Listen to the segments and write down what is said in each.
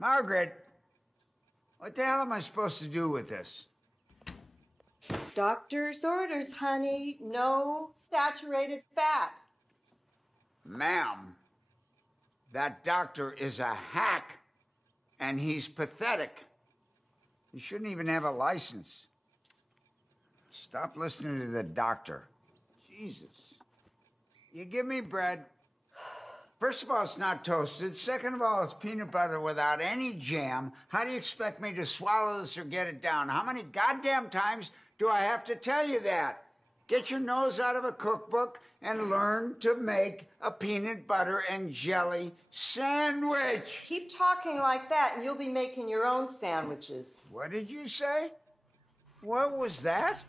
Margaret, what the hell am I supposed to do with this? Doctor's orders, honey. No saturated fat. Ma'am, that doctor is a hack, and he's pathetic. He shouldn't even have a license. Stop listening to the doctor. Jesus. You give me bread. First of all, it's not toasted. Second of all, it's peanut butter without any jam. How do you expect me to swallow this or get it down? How many goddamn times do I have to tell you that? Get your nose out of a cookbook and learn to make a peanut butter and jelly sandwich. Keep talking like that and you'll be making your own sandwiches. What did you say? What was that?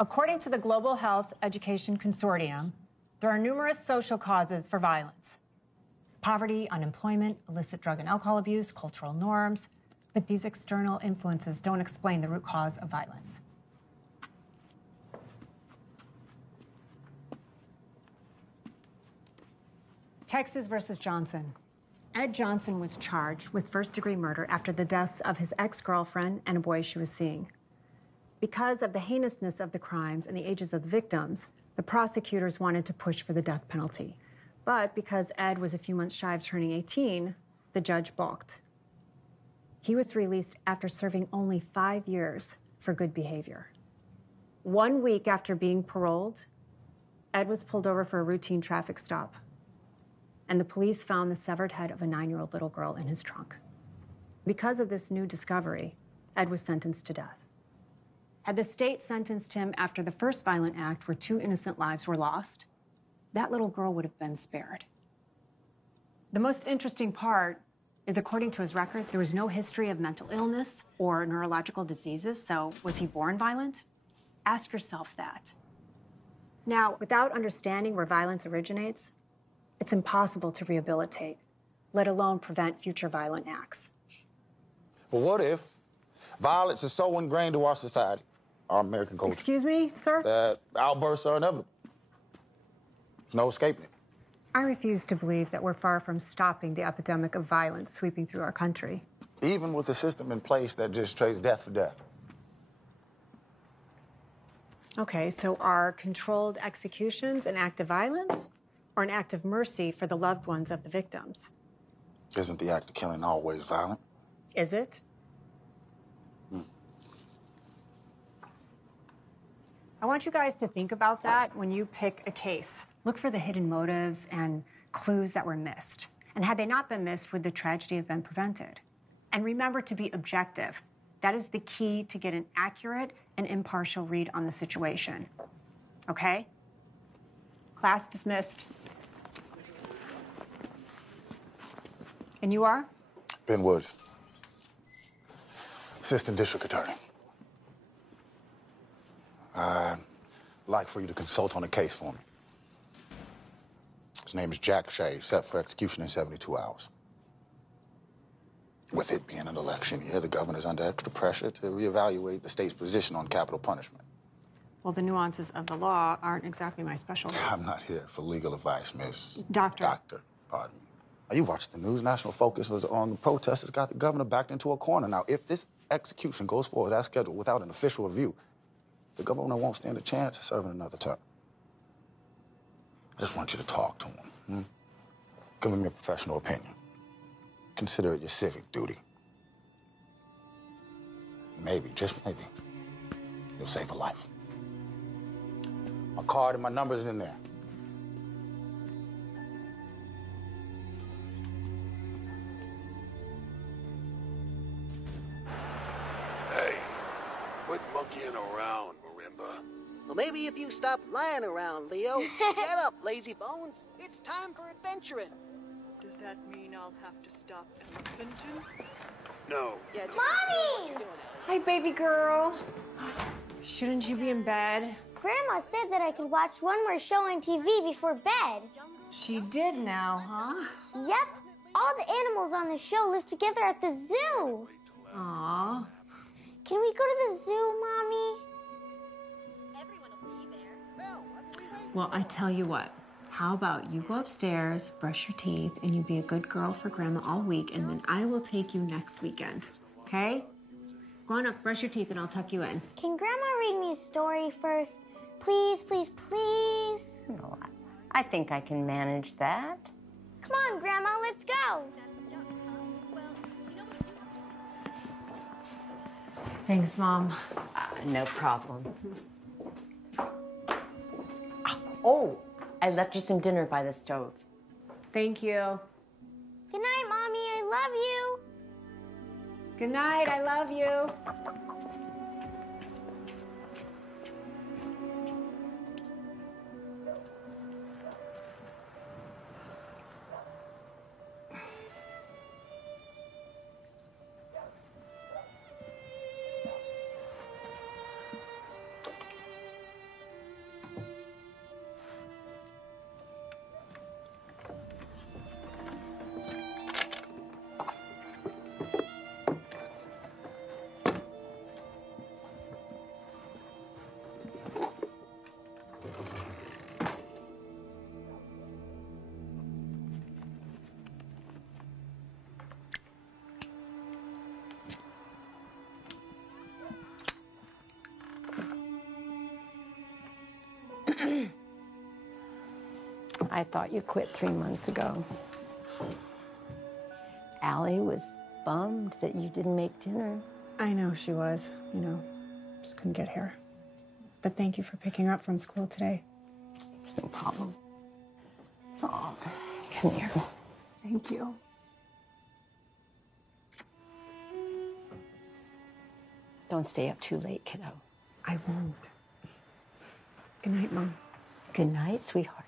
According to the Global Health Education Consortium, there are numerous social causes for violence. Poverty, unemployment, illicit drug and alcohol abuse, cultural norms, but these external influences don't explain the root cause of violence. Texas versus Johnson. Ed Johnson was charged with first-degree murder after the deaths of his ex-girlfriend and a boy she was seeing. Because of the heinousness of the crimes and the ages of the victims, the prosecutors wanted to push for the death penalty. But because Ed was a few months shy of turning 18, the judge balked. He was released after serving only 5 years for good behavior. 1 week after being paroled, Ed was pulled over for a routine traffic stop, and the police found the severed head of a 9-year-old little girl in his trunk. Because of this new discovery, Ed was sentenced to death. Had the state sentenced him after the first violent act where 2 innocent lives were lost, that little girl would have been spared. The most interesting part is, according to his records, there was no history of mental illness or neurological diseases, so was he born violent? Ask yourself that. Now, without understanding where violence originates, it's impossible to rehabilitate, let alone prevent future violent acts. But what if violence is so ingrained to our society, our American culture? Excuse me, sir? That outbursts are inevitable. There's no escaping it. I refuse to believe that we're far from stopping the epidemic of violence sweeping through our country. Even with a system in place that just trades death for death. Okay, so are controlled executions an act of violence or an act of mercy for the loved ones of the victims? Isn't the act of killing always violent? Is it? I want you guys to think about that when you pick a case. Look for the hidden motives and clues that were missed. And had they not been missed, would the tragedy have been prevented? And remember to be objective. That is the key to get an accurate and impartial read on the situation. Okay? Class dismissed. And you are? Ben Woods, Assistant District Attorney. I'd like for you to consult on a case for me. His name is Jack Shea, set for execution in 72 hours. With it being an election year, the governor's under extra pressure to reevaluate the state's position on capital punishment. Well, the nuances of the law aren't exactly my specialty. I'm not here for legal advice, Miss... Doctor. Doctor, pardon me. Now, you watched the news. National focus was on the protesters got the governor backed into a corner. Now, if this execution goes forward as scheduled without an official review, the governor won't stand a chance of serving another term. I just want you to talk to him. Give him your professional opinion. Consider it your civic duty. Maybe, just maybe, you'll save a life. My card and my number's in there. Hey, quit monkeying around, Marimba. Well, maybe if you stop lying around, Leo. Get up, lazy bones. It's time for adventuring. Does that mean I'll have to stop elephant? No. Yeah, Mommy! Hi, baby girl. Shouldn't you be in bed? Grandma said that I could watch one more show on TV before bed. She did now, huh? Yep. All the animals on the show live together at the zoo. Aw. Can we go to the zoo, Mommy? Well, I tell you what. How about you go upstairs, brush your teeth, and you be a good girl for Grandma all week, and then I will take you next weekend. Okay? Go on up, brush your teeth, and I'll tuck you in. Can Grandma read me a story first? Please, please, please. No, I think I can manage that. Come on, Grandma, let's go. Thanks, Mom. No problem. Oh, I left you some dinner by the stove. Thank you. Good night, Mommy. I love you. Good night. I love you. I thought you quit 3 months ago. Allie was bummed that you didn't make dinner. I know she was, just couldn't get here. But thank you for picking her up from school today. No problem. Oh, come here. Thank you. Don't stay up too late, kiddo. I won't. Good night, Mom. Good night, sweetheart.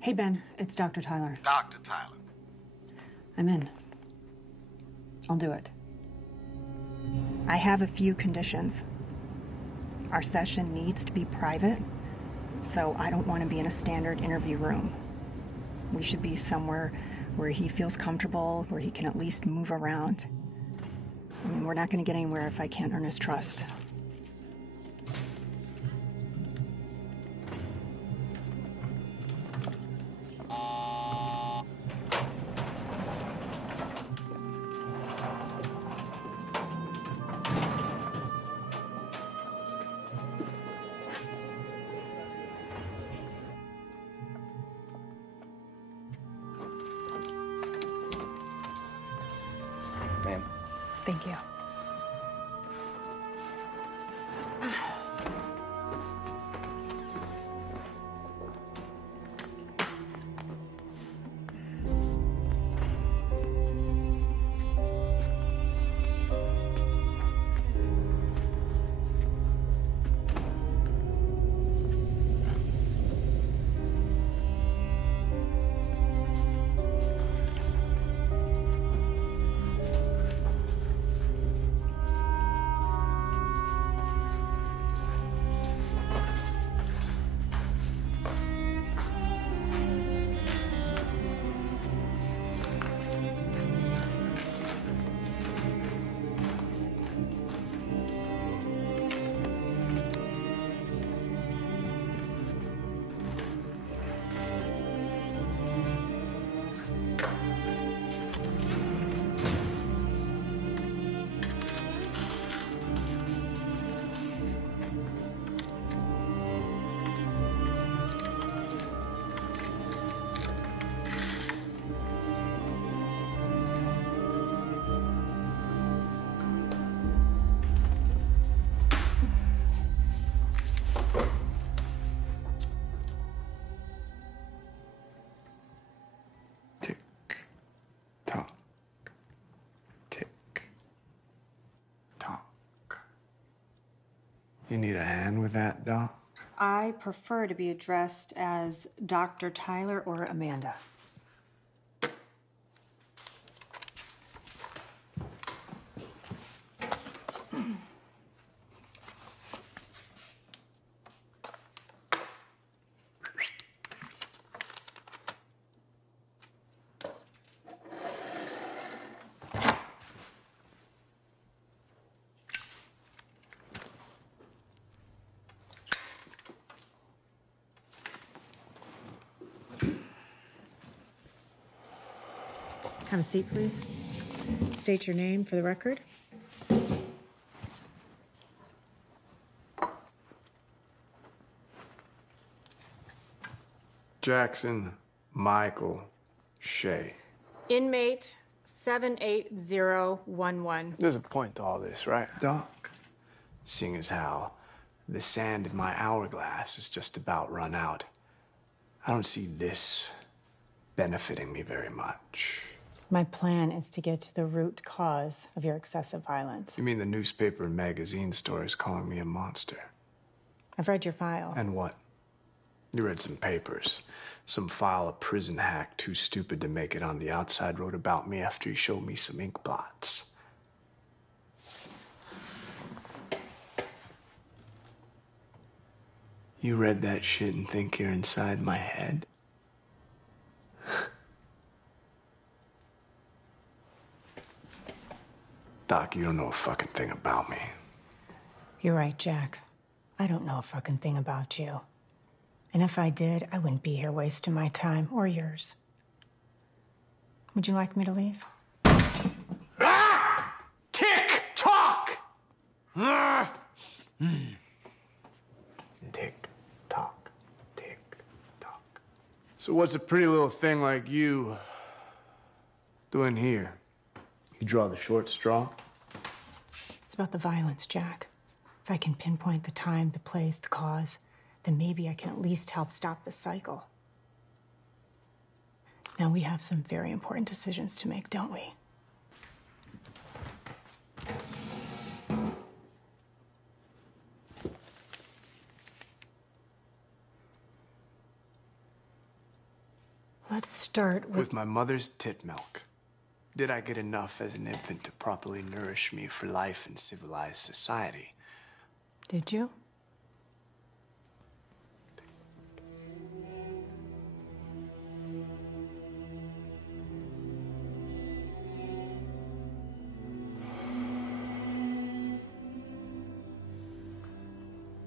Hey, Ben, it's Dr. Tyler. Dr. Tyler. I'm in. I'll do it. I have a few conditions. Our session needs to be private, so I don't want to be in a standard interview room. We should be somewhere where he feels comfortable, where he can at least move around. I mean, we're not going to get anywhere if I can't earn his trust. Thank you. You need a hand with that, Doc? I prefer to be addressed as Dr. Tyler or Amanda. Have a seat, please. State your name for the record. Jackson Michael Shea. Inmate 78011. There's a point to all this, right, Doc? Seeing as how the sand in my hourglass is just about run out, I don't see this benefiting me very much. My plan is to get to the root cause of your excessive violence. You mean the newspaper and magazine stories calling me a monster? I've read your file. And what? You read some papers. Some file a prison hack too stupid to make it on the outside wrote about me after he showed me some ink blots. You read that shit and think you're inside my head? Doc, you don't know a fucking thing about me. You're right, Jack. I don't know a fucking thing about you. And if I did, I wouldn't be here wasting my time or yours. Would you like me to leave? Ah! Tick tock! Ah! Tick tock, tick tock. So what's a pretty little thing like you doing here? You draw the short straw? It's about the violence, Jack. If I can pinpoint the time, the place, the cause, then maybe I can at least help stop the cycle. Now, we have some very important decisions to make, don't we? Let's start with my mother's tit milk. Did I get enough as an infant to properly nourish me for life in civilized society? Did you?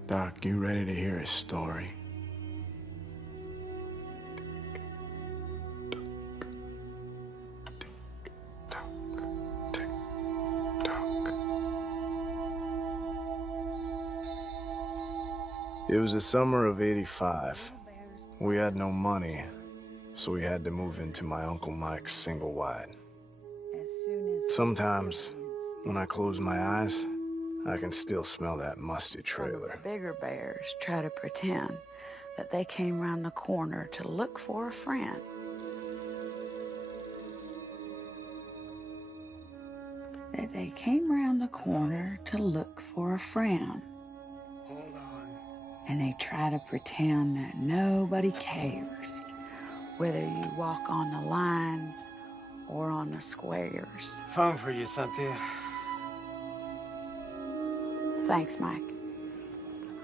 Doc, you ready to hear a story? It was the summer of '85. We had no money, so we had to move into my Uncle Mike's single wide. Sometimes, when I close my eyes, I can still smell that musty trailer. Bigger bears try to pretend that they came around the corner to look for a friend. That they came around the corner to look for a friend. Hold on. And they try to pretend that nobody cares, whether you walk on the lines or on the squares. Phone for you, Cynthia. Thanks, Mike.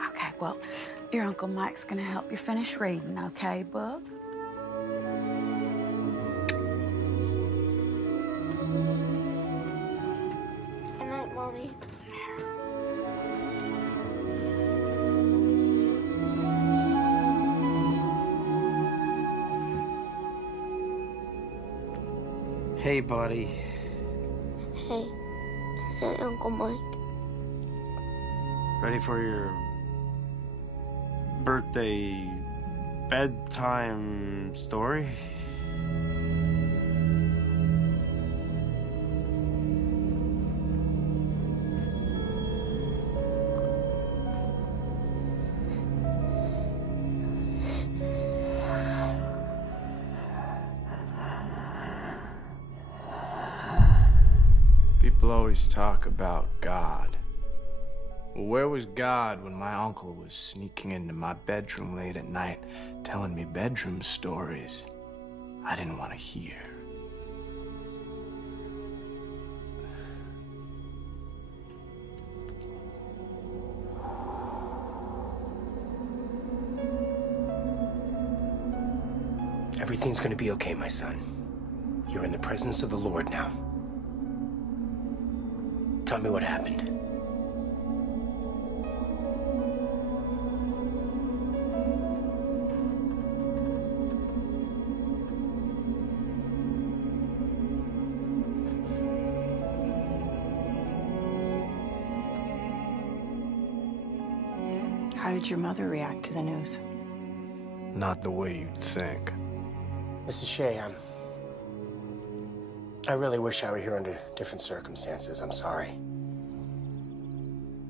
Okay, well, your Uncle Mike's gonna help you finish reading, okay, Book? Good night, Mommy. Hey, buddy. Hey. Hey, Uncle Mike. Ready for your birthday bedtime story? People always talk about God. Well, where was God when my uncle was sneaking into my bedroom late at night, telling me bedroom stories I didn't want to hear? Everything's gonna be okay, my son. You're in the presence of the Lord now. Tell me what happened. How did your mother react to the news? Not the way you'd think. Mrs. Shea, I really wish I were here under different circumstances. I'm sorry.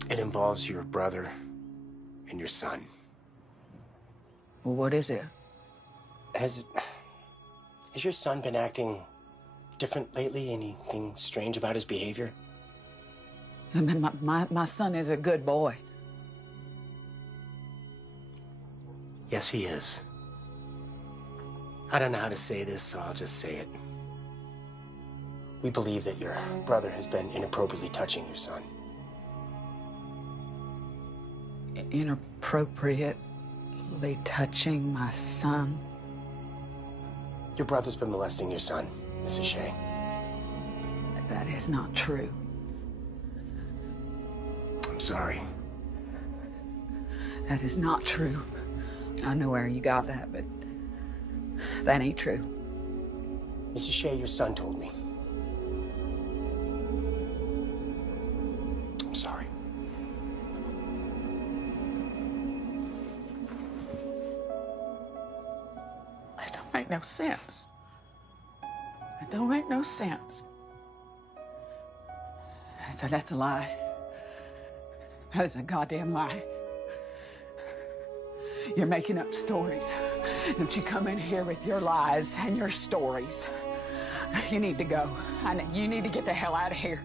It involves your brother and your son. Well, what is it? Has your son been acting different lately? Anything strange about his behavior? I mean, my son is a good boy. Yes, he is. I don't know how to say this, so I'll just say it. We believe that your brother has been inappropriately touching your son. Inappropriately touching my son? Your brother's been molesting your son, Mrs. Shea. That is not true. I'm sorry. That is not true. I know where you got that, but that ain't true. Mrs. Shea, your son told me. I'm sorry. It don't make no sense. It don't make no sense. That's a lie. That is a goddamn lie. You're making up stories. Don't you come in here with your lies and your stories. You need to go. You need to get the hell out of here.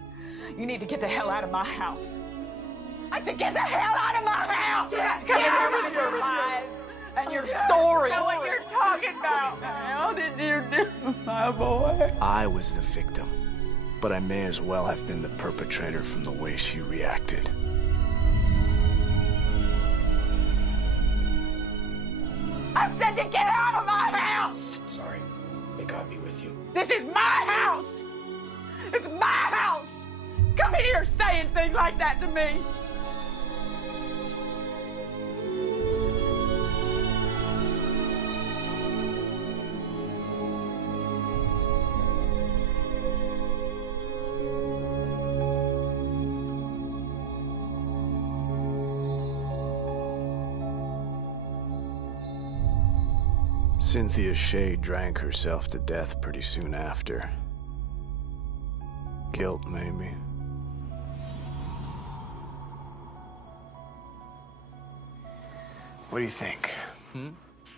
You need to get the hell out of my house. I said, get the hell out of my house! Come in here with your lies and your stories. I know what you're talking about. How did you do, my boy? I was the victim, but I may as well have been the perpetrator from the way she reacted. I said to get out of my house! Sorry. May God be with you. This is my house! It's my house! Come in here saying things like that to me! Cynthia Shea drank herself to death pretty soon after. Guilt, maybe. What do you think?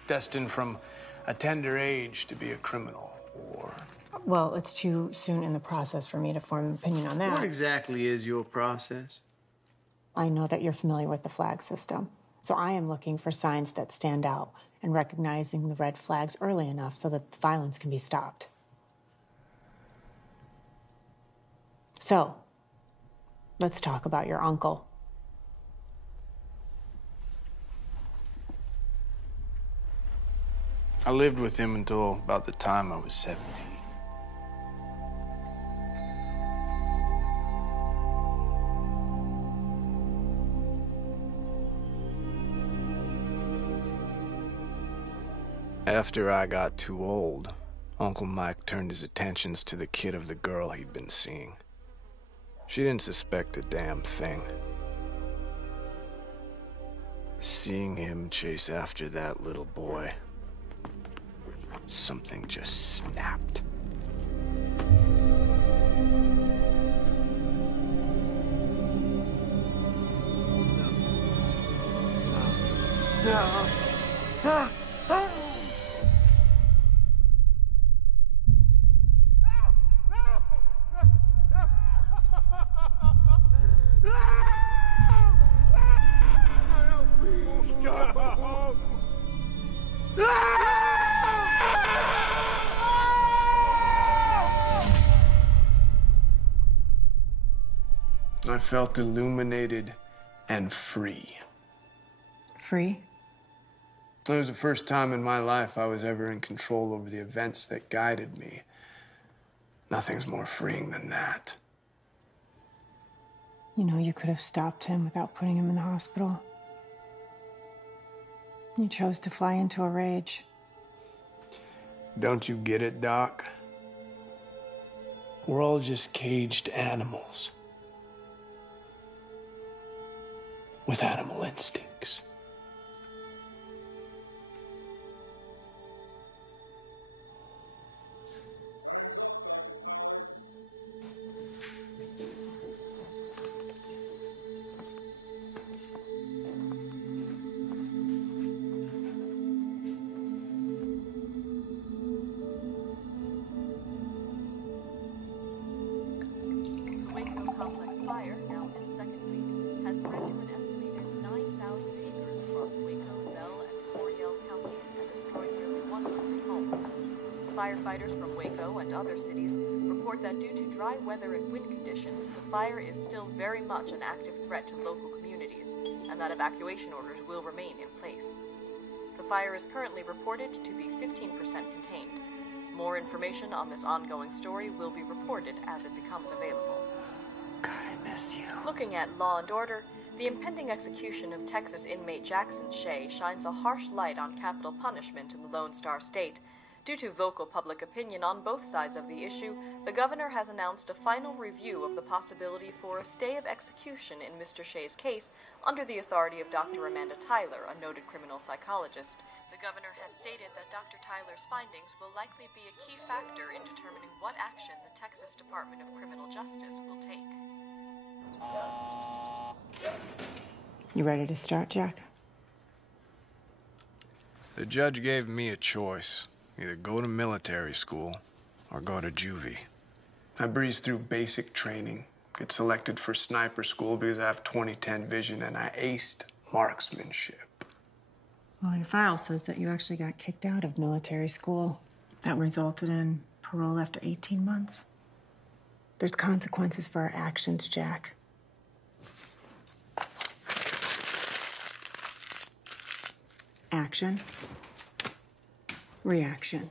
Destined from a tender age to be a criminal, or... Well, it's too soon in the process for me to form an opinion on that. What exactly is your process? I know that you're familiar with the flag system, so I am looking for signs that stand out and recognizing the red flags early enough so that the violence can be stopped. So, let's talk about your uncle. I lived with him until about the time I was 17. After I got too old, Uncle Mike turned his attentions to the kid of the girl he'd been seeing. She didn't suspect a damn thing. Seeing him chase after that little boy, something just snapped. No. felt illuminated and free. Free? It was the first time in my life I was ever in control over the events that guided me. Nothing's more freeing than that. You know, you could have stopped him without putting him in the hospital. You chose to fly into a rage. Don't you get it, Doc? We're all just caged animals. With animal instincts. Firefighters from Waco and other cities report that due to dry weather and wind conditions, the fire is still very much an active threat to local communities, and that evacuation orders will remain in place. The fire is currently reported to be 15% contained. More information on this ongoing story will be reported as it becomes available. God, I miss you. Looking at law and order, the impending execution of Texas inmate Jackson Shea shines a harsh light on capital punishment in the Lone Star State. Due to vocal public opinion on both sides of the issue, the governor has announced a final review of the possibility for a stay of execution in Mr. Shea's case under the authority of Dr. Amanda Tyler, a noted criminal psychologist. The governor has stated that Dr. Tyler's findings will likely be a key factor in determining what action the Texas Department of Criminal Justice will take. You ready to start, Jack? The judge gave me a choice. Either go to military school or go to juvie. I breezed through basic training, get selected for sniper school because I have 20/10 vision, and I aced marksmanship. Well, your file says that you actually got kicked out of military school. That resulted in parole after 18 months. There's consequences for our actions, Jack. Action. Reaction.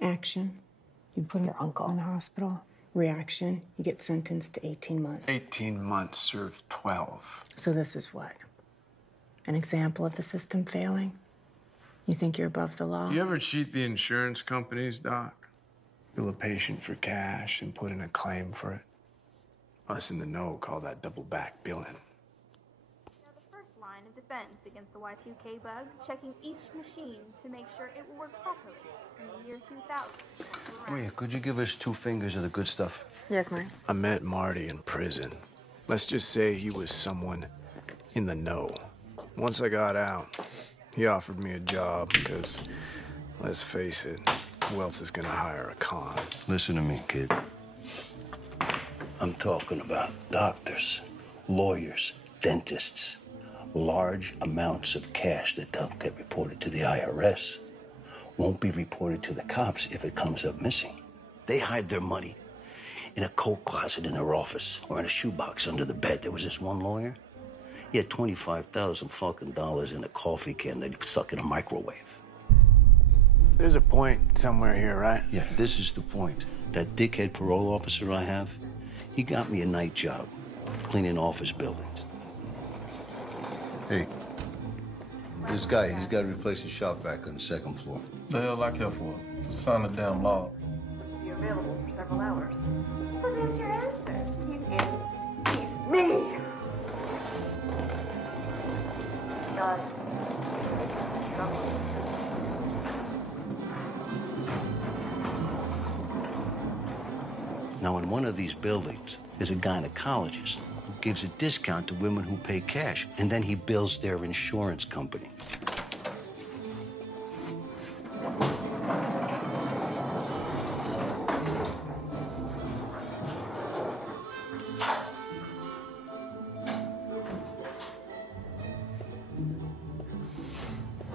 Action, you put your uncle in the hospital. Reaction, you get sentenced to 18 months. 18 months, served 12. So this is what? An example of the system failing? You think you're above the law? Do you ever cheat the insurance companies, Doc? Bill a patient for cash and put in a claim for it? Us in the know call that double back billing. Line of defense against the Y2K bug, checking each machine to make sure it will work properly in the year 2000. Maria, could you give us 2 fingers of the good stuff? Yes, Marty. I met Marty in prison. Let's just say he was someone in the know. Once I got out, he offered me a job because, let's face it, who else is gonna hire a con? Listen to me, kid. I'm talking about doctors, lawyers, dentists. Large amounts of cash that don't get reported to the IRS won't be reported to the cops if it comes up missing. They hide their money in a coat closet in their office or in a shoebox under the bed. There was this one lawyer. He had $25,000 fucking dollars in a coffee can that he stuck in a microwave. There's a point somewhere here, right? Yeah, this is the point. That dickhead parole officer I have, he got me a night job cleaning office buildings. Hey, this guy, he's got to replace his shop vac on the 2nd floor. The hell I care for? Sign the damn law. Be available for several hours. So there's your answer. He's me. God. Now, in one of these buildings, there's a gynecologist who gives a discount to women who pay cash, and then he bills their insurance company.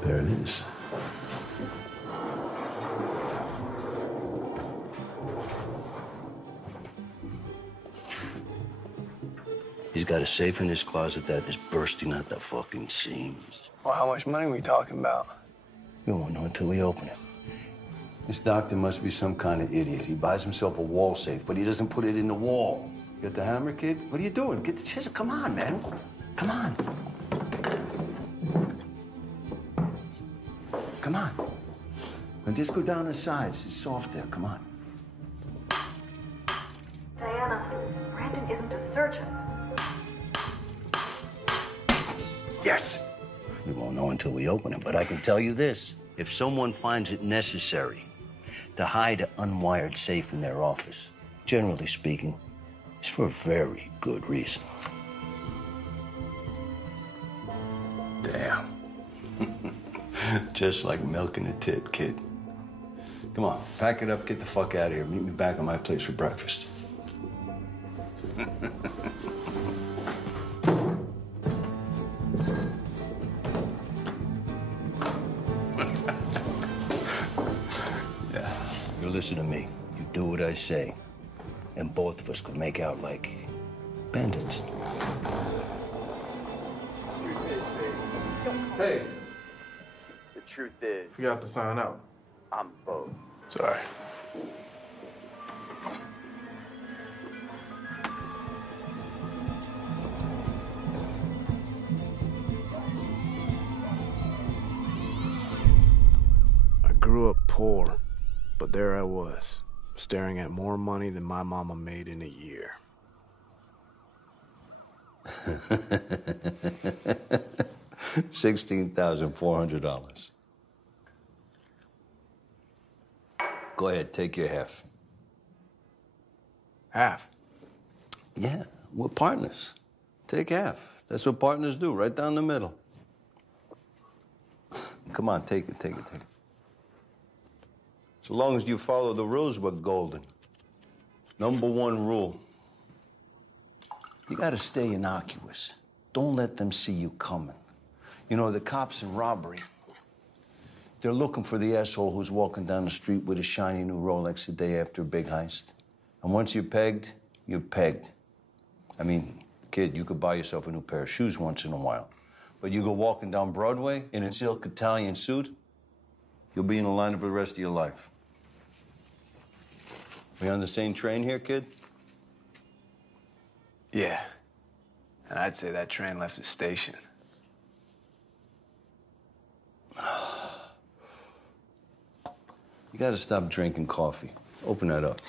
There it is. got a safe in his closet that is bursting at the fucking seams. Well, how much money are we talking about? We won't know until we open it. This doctor must be some kind of idiot. He buys himself a wall safe, but he doesn't put it in the wall. Got the hammer, kid? What are you doing? Get the chisel. Come on, man. Come on. Come on. And just go down the sides. It's soft there. Come on. Diana, Brandon isn't a surgeon. Yes. We won't know until we open it, but I can tell you this. If someone finds it necessary to hide an unwired safe in their office, generally speaking, it's for a very good reason. Damn. Just like milking a tit, kid. Come on, pack it up, get the fuck out of here. Meet me back at my place for breakfast. Yeah. You listen to me. You do what I say. And both of us could make out like bandits. Hey, The truth is, forgot to sign out. I'm both. Sorry. I grew up poor, but there I was, staring at more money than my mama made in a year. $16,400. Go ahead, take your half. Half? Yeah, we're partners. Take half. That's what partners do, right down the middle. Come on, take it, take it, take it. So long as you follow the rules, we're golden. Number one rule. You gotta stay innocuous. Don't let them see you coming. You know, the cops in robbery, they're looking for the asshole who's walking down the street with a shiny new Rolex the day after a big heist. And once you're pegged, you're pegged. I mean, kid, you could buy yourself a new pair of shoes once in a while. But you go walking down Broadway in a silk Italian suit, you'll be in a line for the rest of your life. We on the same train here, kid? Yeah. And I'd say that train left the station. You gotta stop drinking coffee. Open that up.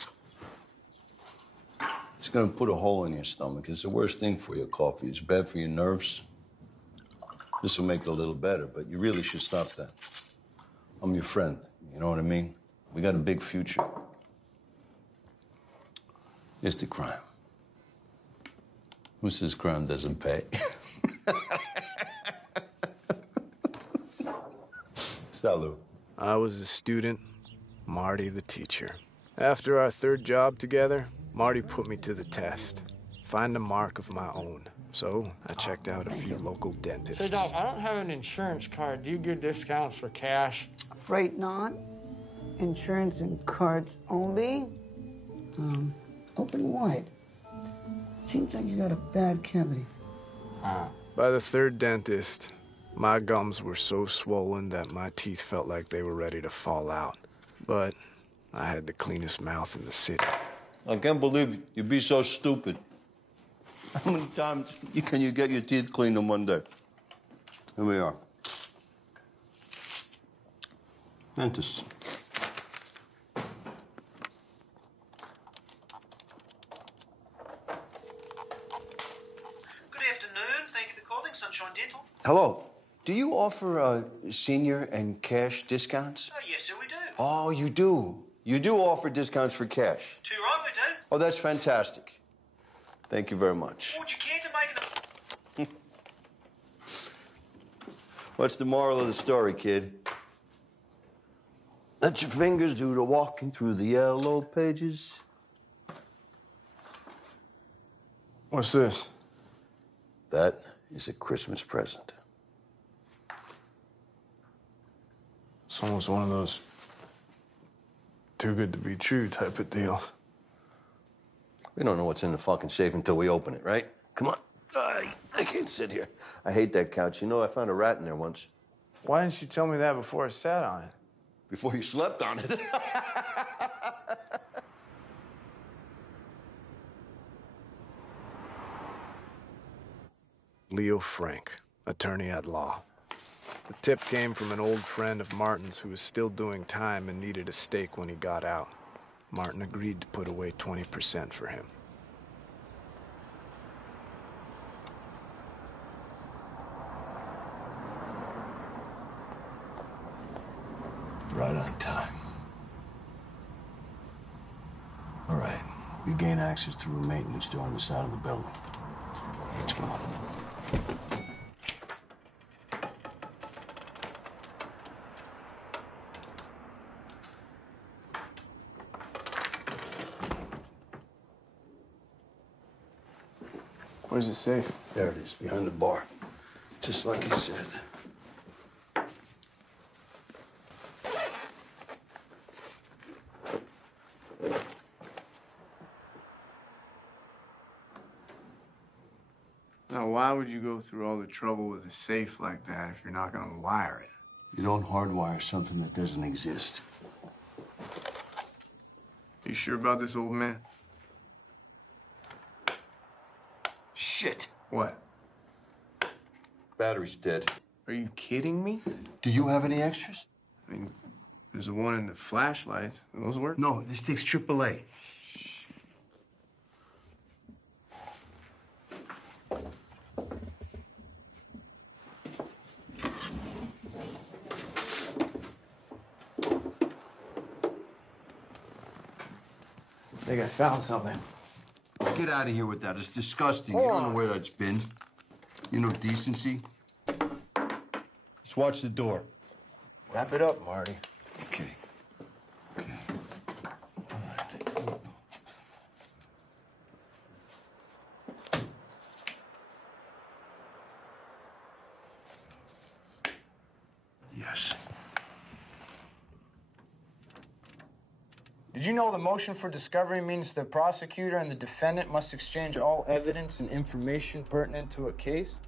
It's gonna put a hole in your stomach. It's the worst thing for you, coffee. It's bad for your nerves. This will make it a little better, but you really should stop that. I'm your friend, you know what I mean? We got a big future. It's the crime. Who says crime doesn't pay? Salud. I was a student, Marty the teacher. After our third job together, Marty put me to the test. Find a mark of my own. So I checked out a few local dentists. Say, Doc, I don't have an insurance card. Do you give discounts for cash? Afraid not. Insurance and cards only. Open wide. Seems like you got a bad cavity. By the third dentist, my gums were so swollen that my teeth felt like they were ready to fall out. But I had the cleanest mouth in the city. I can't believe you'd be so stupid. How many times can you get your teeth cleaned in one day? Here we are. Dentist. Good afternoon. Thank you for calling Sunshine Dental. Hello. Do you offer senior and cash discounts? Oh, yes, sir, we do. Oh, you do. You do offer discounts for cash. Too right, we do. Oh, that's fantastic. Thank you very much. Would you care to make an... What's the moral of the story, kid? Let your fingers do the walking through the yellow pages. What's this? That is a Christmas present. It's almost one of those too good to be true type of deal. We don't know what's in the fucking safe until we open it, right? Come on. I can't sit here. I hate that couch. You know, I found a rat in there once. Why didn't you tell me that before I sat on it? Before you slept on it. Leo Frank, attorney at law. The tip came from an old friend of Martin's who was still doing time and needed a stake when he got out. Martin agreed to put away 20% for him. Right on time. All right. You gain access through a maintenance door on the side of the building. Let's go. Where's the safe? There it is, behind the bar. Just like he said. Now, why would you go through all the trouble with a safe like that if you're not going to wire it? You don't hardwire something that doesn't exist. You sure about this, old man? Shit. What? Battery's dead. Are you kidding me? Do you have any extras? I mean, there's the one in the flashlights. Those work? No, this takes AAA. I think I found something. Get out of here with that. It's disgusting. You don't know where that's been. You know decency. Let's watch the door. Wrap it up, Marty. Okay. Okay. Yes. Did you know the motion for discovery means the prosecutor and the defendant must exchange all evidence and information pertinent to a case?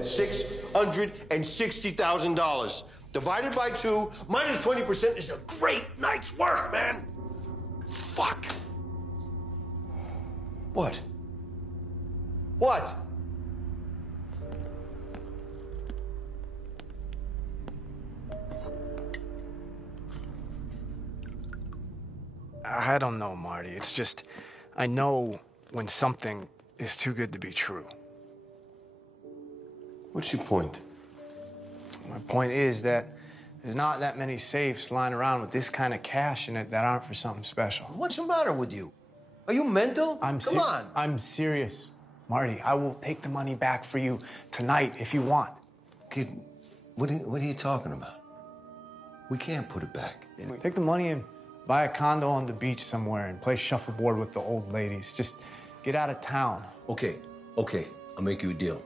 $660,000 divided by 2 minus 20% is a great night's work, man. Fuck. What? What? I don't know, Marty. It's just, I know when something is too good to be true. What's your point? My point is that there's not that many safes lying around with this kind of cash in it that aren't for something special. What's the matter with you? Are you mental? Come on. I'm serious. Marty, I will take the money back for you tonight if you want. Kid, what are you talking about? We can't put it back. Take the money and buy a condo on the beach somewhere and play shuffleboard with the old ladies. Just get out of town. Okay. I'll make you a deal.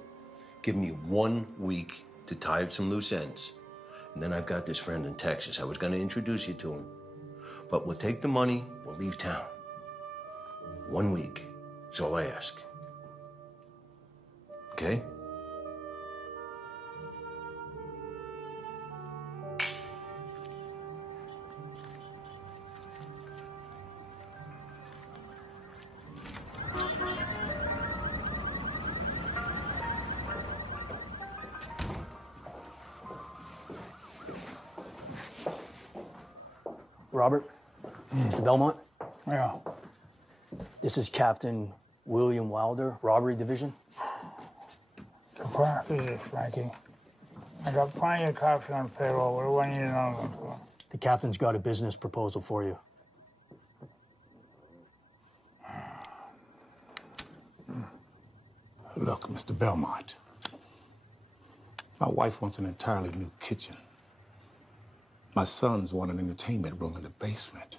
Give me 1 week to tie up some loose ends. And then I've got this friend in Texas. I was going to introduce you to him. But we'll take the money, we'll leave town. 1 week is all I ask. Okay? Robert? Mr. Belmont? Yeah. This is Captain William Wilder, Robbery Division. Surprise, Frankie. I got plenty of cops on payroll. What do I need another one for? The captain's got a business proposal for you. Look, Mr. Belmont. My wife wants an entirely new kitchen. My sons want an entertainment room in the basement.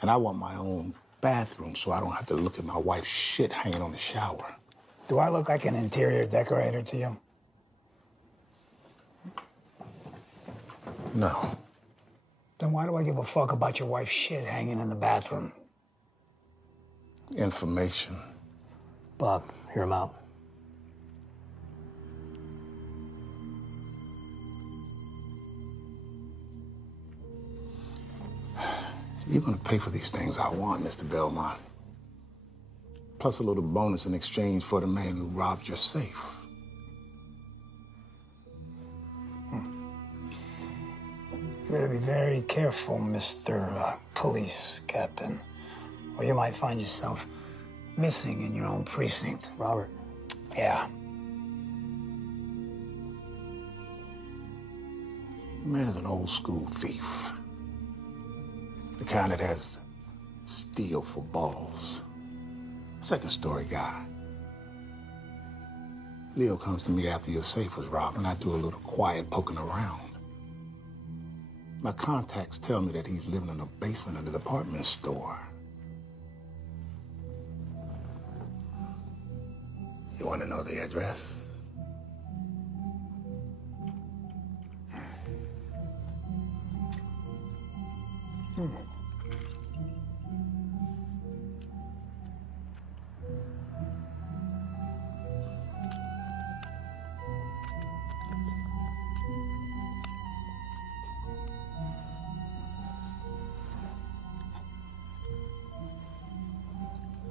And I want my own bathroom so I don't have to look at my wife's shit hanging on the shower. Do I look like an interior decorator to you? No. Then why do I give a fuck about your wife's shit hanging in the bathroom? Information. Bob, hear him out. You're gonna pay for these things I want, Mr. Belmont. Plus a little bonus in exchange for the man who robbed your safe. You better be very careful, Mr. Police Captain, or you might find yourself missing in your own precinct. Robert. Yeah. The man is an old school thief. The kind that has steel for balls. Second story guy. Leo comes to me after your safe was robbed, and I do a little quiet poking around. My contacts tell me that he's living in a basement of the department store. You want to know the address?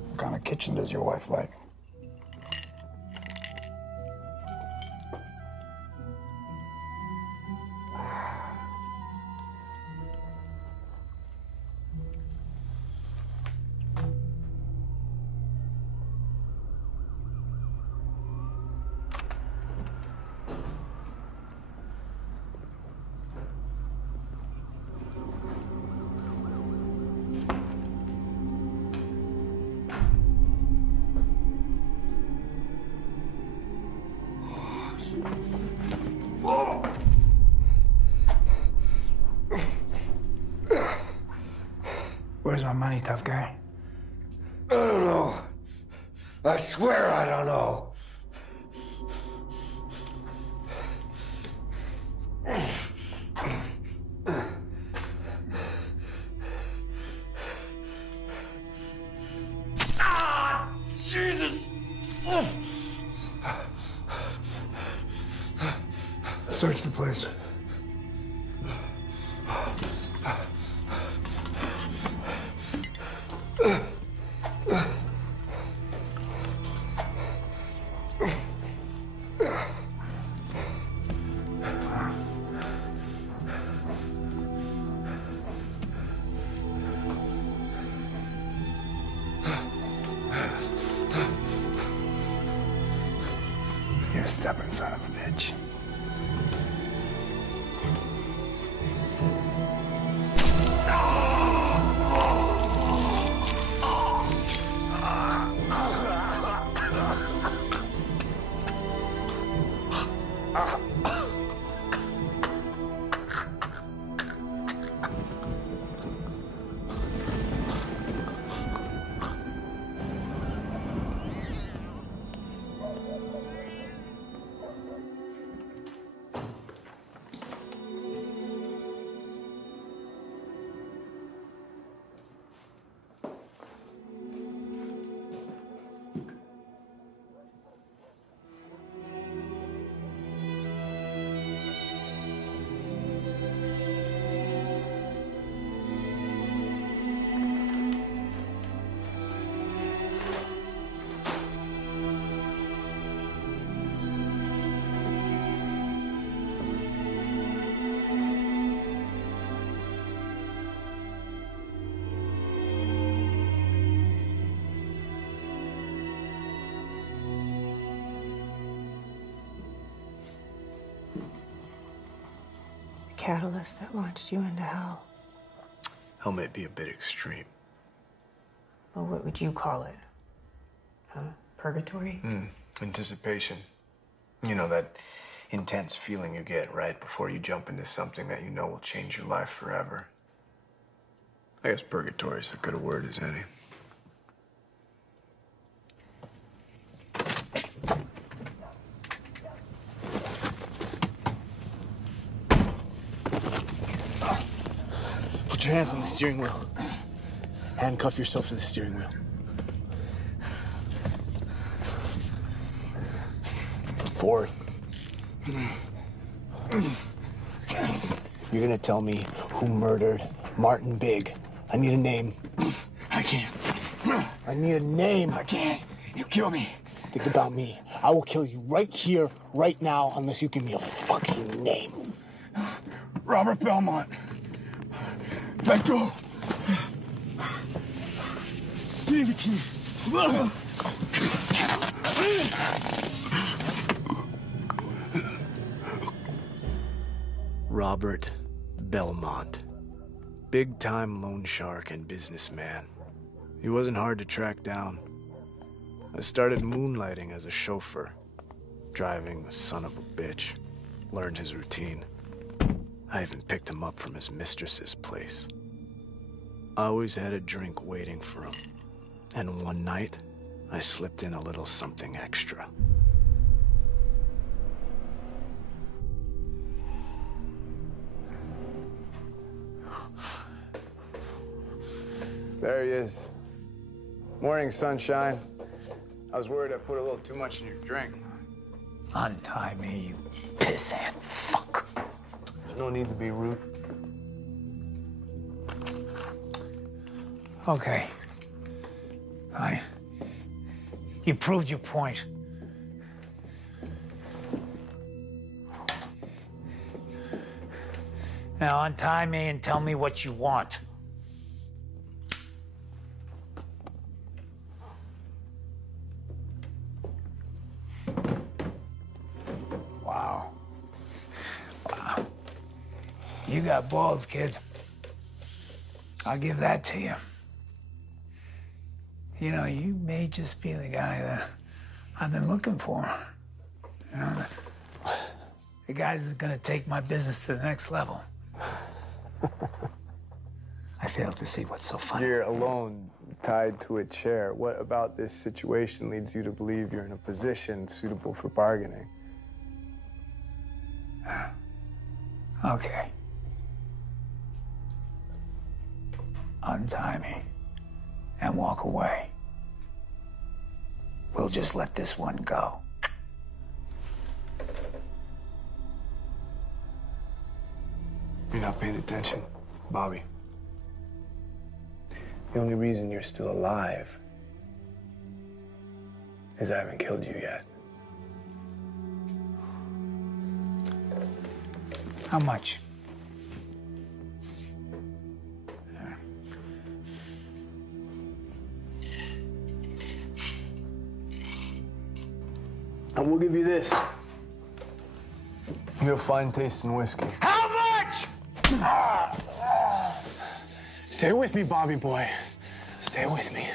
What kind of kitchen does your wife like? Where's my money, tough guy? I don't know. I swear I don't know. Ah! Jesus! Search the place. You stubborn son of a bitch. Catalyst that launched you into hell. Hell may be a bit extreme. Well, what would you call it? Purgatory? Anticipation. You know, that intense feeling you get right before you jump into something that you know will change your life forever. I guess purgatory is as good a word as any. Put your hands on the steering wheel. Handcuff yourself to the steering wheel. Forward. You're gonna tell me who murdered Martin Big. I need a name. I can't. I need a name. I can't. You kill me. Think about me. I will kill you right here, right now, unless you give me a fucking name. Robert Belmont. Let go. Give me the keys. Robert Belmont. Big-time loan shark and businessman. He wasn't hard to track down. I started moonlighting as a chauffeur, driving the son of a bitch. Learned his routine. I even picked him up from his mistress's place. I always had a drink waiting for him. And one night, I slipped in a little something extra. There he is. Morning, sunshine. I was worried I put a little too much in your drink. Untie me, you pissant fuck. There's no need to be rude. Okay. Fine. You proved your point. Now untie me and tell me what you want. Wow. Wow. You got balls, kid. I'll give that to you. You know, you may just be the guy that I've been looking for. You know, the guy that's gonna take my business to the next level. I fail to see what's so funny. You're alone, tied to a chair. What about this situation leads you to believe you're in a position suitable for bargaining? Okay. Untie me and walk away. We'll just let this one go. You're not paying attention, Bobby. The only reason you're still alive is I haven't killed you yet. How much? And we'll give you this. You have a fine taste in whiskey. How much? Stay with me, Bobby boy. Stay with me.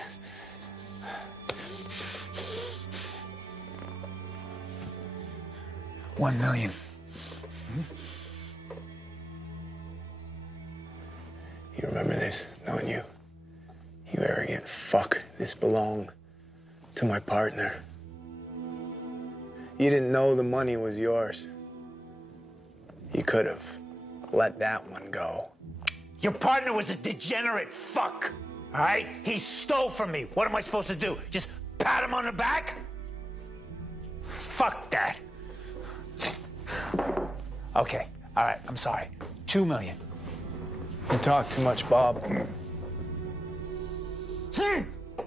$1 million. You remember this, don't you? You arrogant fuck. This belonged to my partner. You didn't know the money was yours. You could have let that one go. Your partner was a degenerate fuck, all right? He stole from me. What am I supposed to do? Just pat him on the back? Fuck that. Okay, all right, I'm sorry. $2 million. You talk too much, Bob.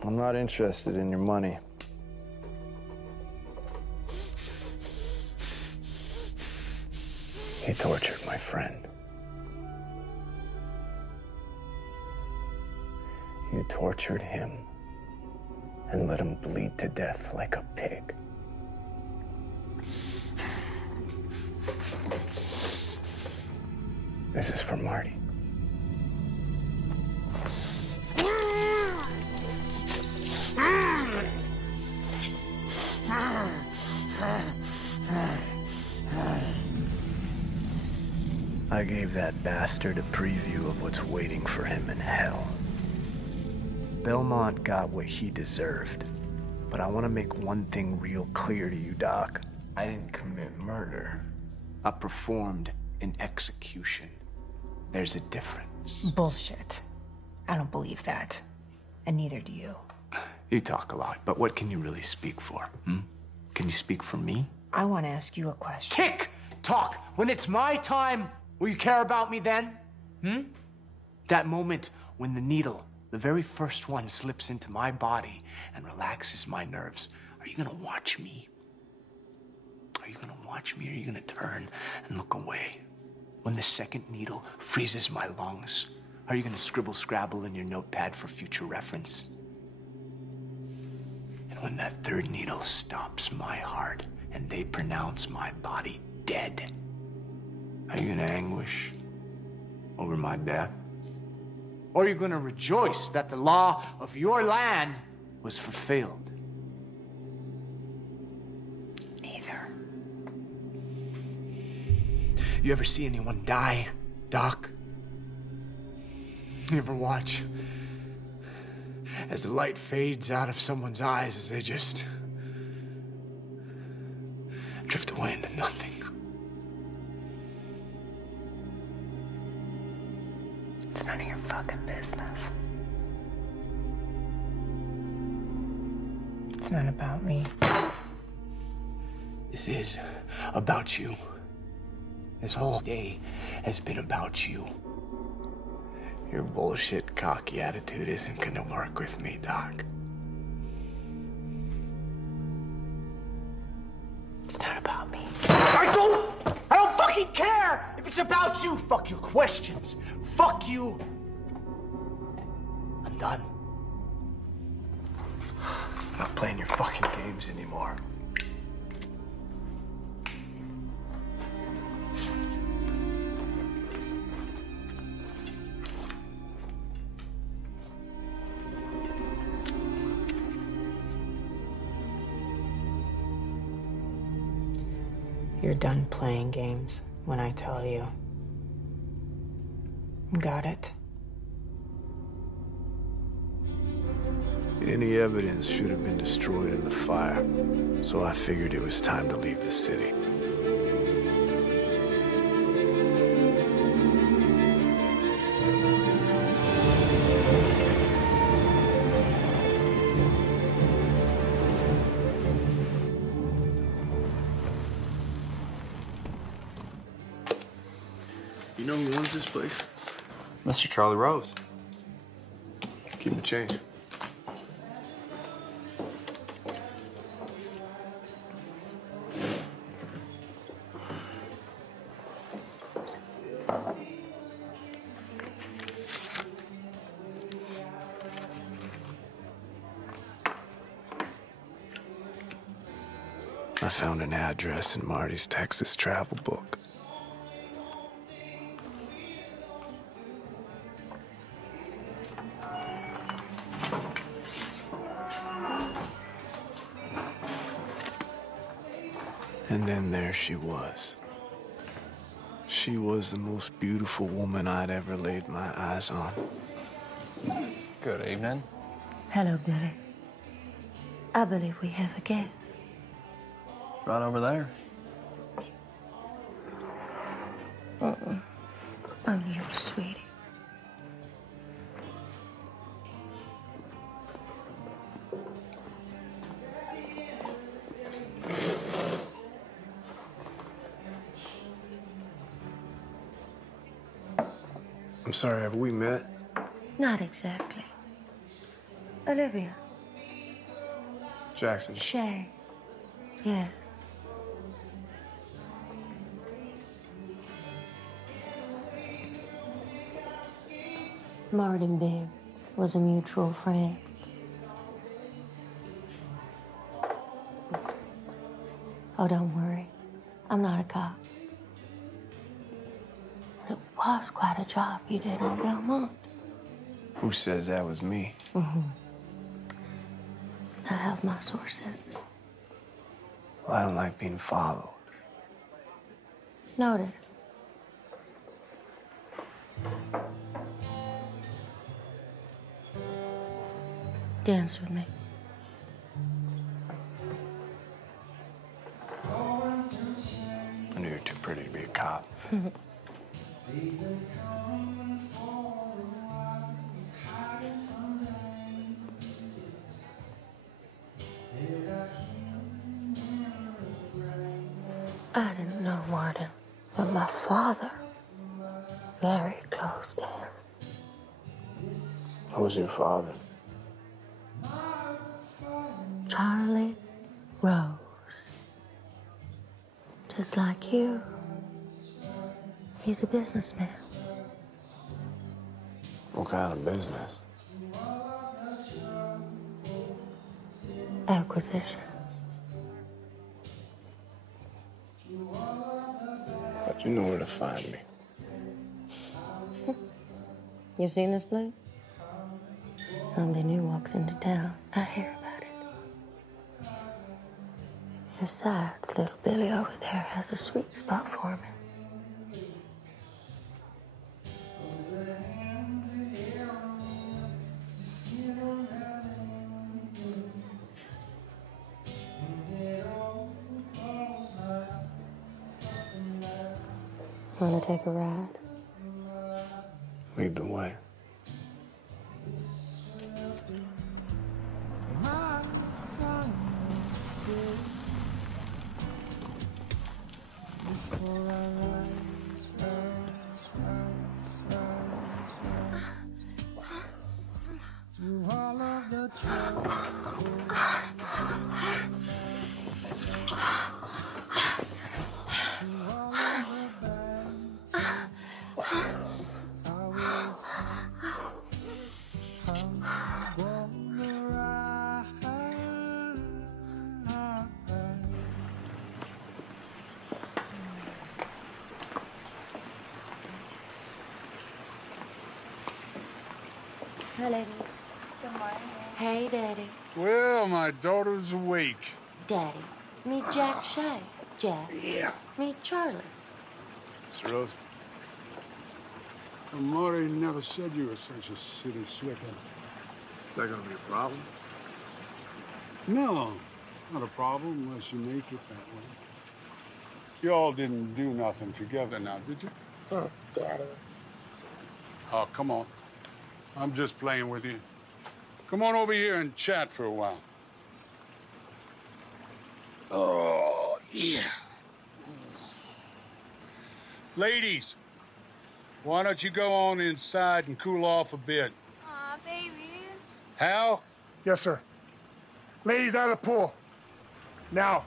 I'm not interested in your money. He tortured my friend. You tortured him and let him bleed to death like a pig. This is for Marty. I gave that bastard a preview of what's waiting for him in hell. Belmont got what he deserved, but I want to make one thing real clear to you, Doc. I didn't commit murder. I performed an execution. There's a difference. reference. Bullshit. I don't believe that. And neither do you. You talk a lot, but what can you really speak for? Can you speak for me? I want to ask you a question. Tick tock. When it's my time, will you care about me then? That moment when the needle, the very first one, slips into my body and relaxes my nerves. Are you gonna watch me? Are you gonna watch me, or are you gonna turn and look away? When the second needle freezes my lungs, are you gonna scribble scrabble in your notepad for future reference? And when that third needle stops my heart and they pronounce my body dead, are you gonna anguish over my death? Or are you gonna rejoice that the law of your land was fulfilled? Neither. You ever see anyone die, Doc? You ever watch as the light fades out of someone's eyes as they just drift away into nothing? It's none of your fucking business. It's not about me. This is about you. This whole day has been about you. Your bullshit, cocky attitude isn't gonna work with me, Doc. It's not about me. I don't fucking care if it's about you. Fuck your questions. Fuck you. I'm done. I'm not playing your fucking games anymore. You're done playing games when I tell you. Got it? Any evidence should have been destroyed in the fire, so I figured it was time to leave the city. You know who owns this place? Mr. Charlie Rose. Keep the change. I found an address in Marty's Texas travel book. And then there she was. She was the most beautiful woman I'd ever laid my eyes on. Good evening. Hello, Billy. I believe we have a guest. Right over there. Oh, you sweetie. I'm sorry, have we met? Not exactly. Olivia. Jackson. Shay. Yes. Martin Big was a mutual friend. Oh, don't worry. I'm not a cop. It was quite a job you did on Belmont. Who says that was me? I have my sources. Well, I don't like being followed. Noted. Dance with me. I knew you were too pretty to be a cop. I didn't know Martin, but my father, very close to him. Who's your father? Charlie Rose. Just like you. He's a businessman. What kind of business? Acquisitions. But you know where to find me. You've seen this place? Somebody new walks into town. I hear about it. Besides, little Billy over there has a sweet spot for me. Want to take a ride? Lead the way. Hi, lady. Good morning. Hey, Daddy. Well, my daughter's awake. Daddy, meet Jack Shay. Jack. Yeah. Meet Charlie. Mr. Rose. Well, Marty never said you were such a city slicker. Is that gonna be a problem? No, not a problem unless you make it that way. You all didn't do nothing together now, did you? Oh, Daddy. Oh, come on. I'm just playing with you. Come on over here and chat for a while. Oh, yeah. Ladies, why don't you go on inside and cool off a bit? Aw, baby. Hal? Yes, sir. Ladies out of the pool. Now.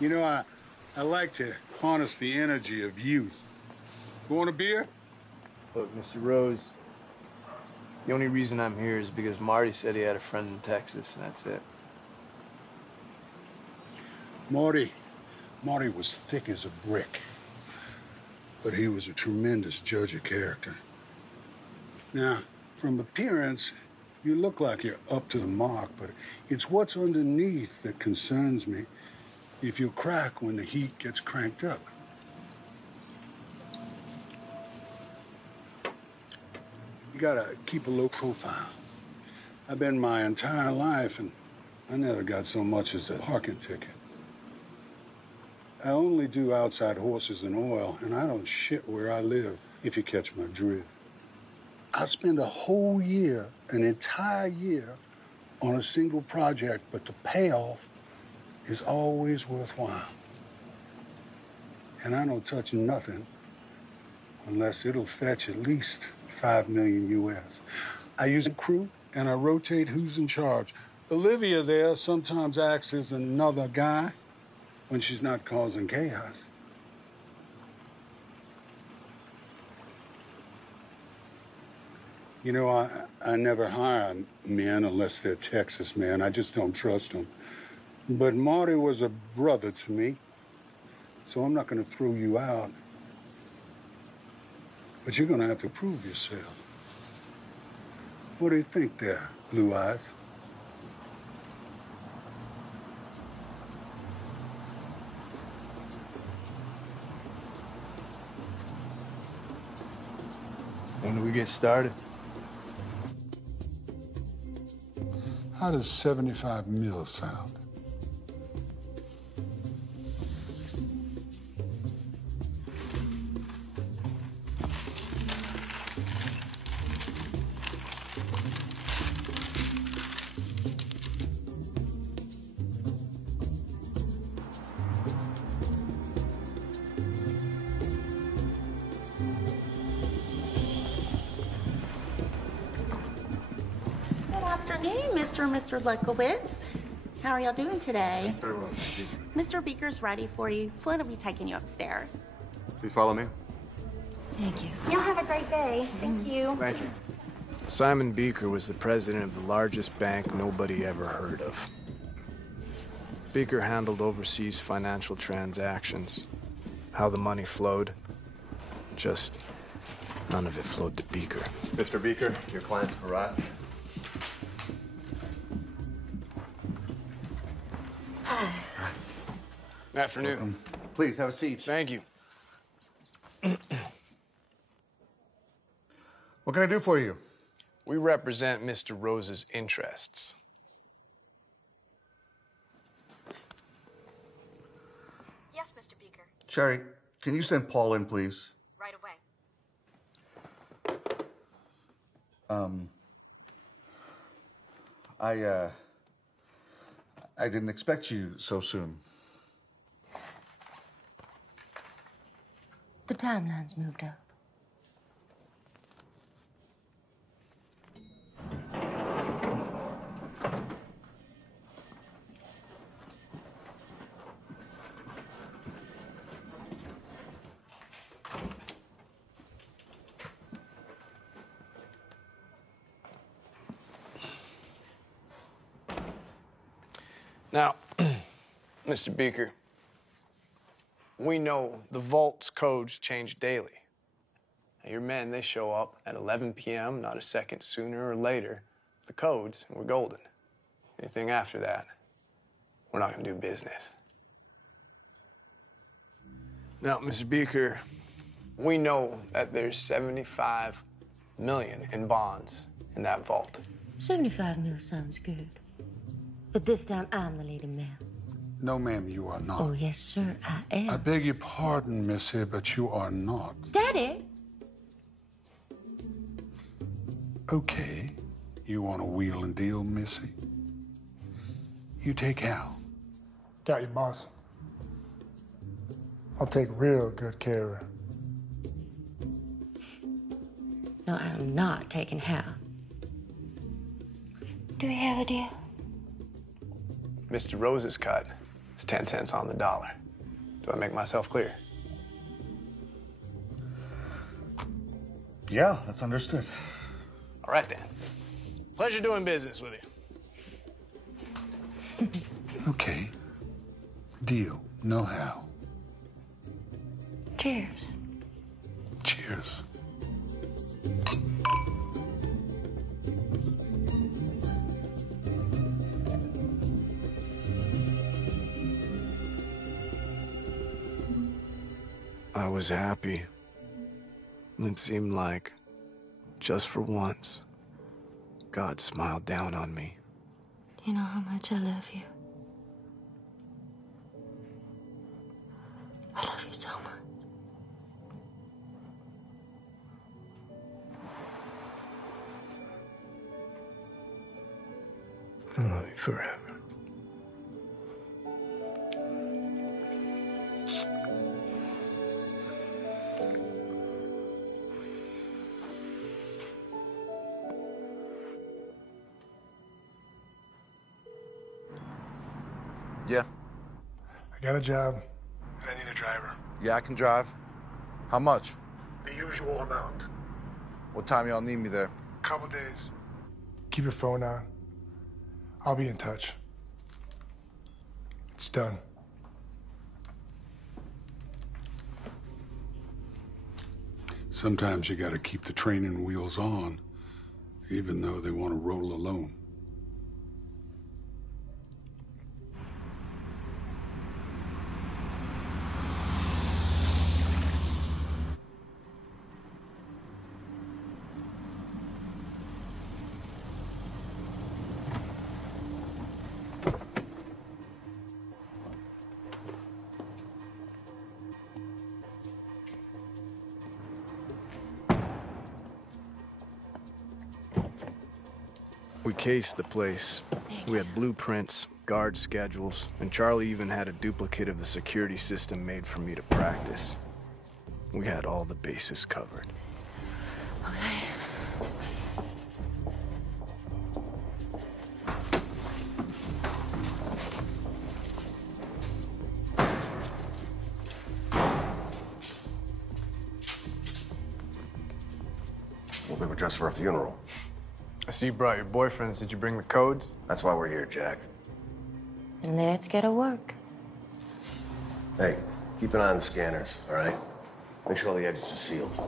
You know, I like to harness the energy of youth. You want a beer? Look, Mr. Rose, the only reason I'm here is because Marty said he had a friend in Texas, and that's it. Marty was thick as a brick, but he was a tremendous judge of character. Now, from appearance, you look like you're up to the mark, but it's what's underneath that concerns me. If you crack when the heat gets cranked up. You gotta keep a low profile. I've been my entire life, and I never got so much as a parking ticket. I only do outside horses and oil, and I don't shit where I live, if you catch my drift. I spend a whole year, an entire year, on a single project, but the payoff is always worthwhile. And I don't touch nothing unless it'll fetch at least $5 million US. I use a crew, and I rotate who's in charge. Olivia there sometimes acts as another guy when she's not causing chaos. You know, I never hire men unless they're Texas men. I just don't trust them. But Marty was a brother to me, so I'm not going to throw you out. But you're going to have to prove yourself. What do you think there, Blue Eyes? When do we get started? How does 75 mil sound? morning, Mr. and Mr. Lukowitz. How are y'all doing today? Very well, thank you. Mr. Beaker's ready for you. Flynn will be taking you upstairs. Please follow me. Thank you. Y'all have a great day. Thank you. Thank you. Simon Beaker was the president of the largest bank nobody ever heard of. Beaker handled overseas financial transactions. How the money flowed, just none of it flowed to Beaker. Mr. Beaker, your client's arrived. Afternoon. Welcome. Please have a seat. Thank you. What can I do for you? We represent Mr. Rose's interests. Yes, Mr. Beaker. Sherry, can you send Paul in, please? Right away. I didn't expect you so soon. The timeline's moved up. Now, Mr. Beaker, we know the vault's codes change daily. Now, your men, they show up at 11 p.m., not a second sooner or later. The codes, and we're golden. Anything after that, we're not gonna do business. Now, Mr. Beaker, we know that there's 75 million in bonds in that vault. 75 mil sounds good. But this time, I'm the lady, ma'am. No, ma'am, you are not. Oh, yes, sir, I am. I beg your pardon, Missy, but you are not. Daddy! Okay. You want to wheel and deal, Missy? You take Hal. Got you, boss. I'll take real good care of her. No, I'm not taking Hal. Do we have a deal? Mr. Rose's cut is 10 cents on the dollar. Do I make myself clear? Yeah, that's understood. All right, then. Pleasure doing business with you. Okay. Deal. No Hal. Cheers. Cheers. I was happy. It seemed like, just for once, God smiled down on me. You know how much I love you. I love you so much. I love you forever. Yeah. I got a job, and I need a driver. Yeah, I can drive. How much? The usual amount. What time y'all need me there? Couple days. Keep your phone on. I'll be in touch. It's done. Sometimes you gotta keep the training wheels on, even though they want to roll alone. We cased the place. We had blueprints, guard schedules, and Charlie even had a duplicate of the security system made for me to practice. We had all the bases covered. Okay. Well, they were dressed for a funeral. I see you brought your boyfriends. Did you bring the codes? That's why we're here, Jack. And let's get to work. Hey, keep an eye on the scanners, all right? Make sure all the exits are sealed.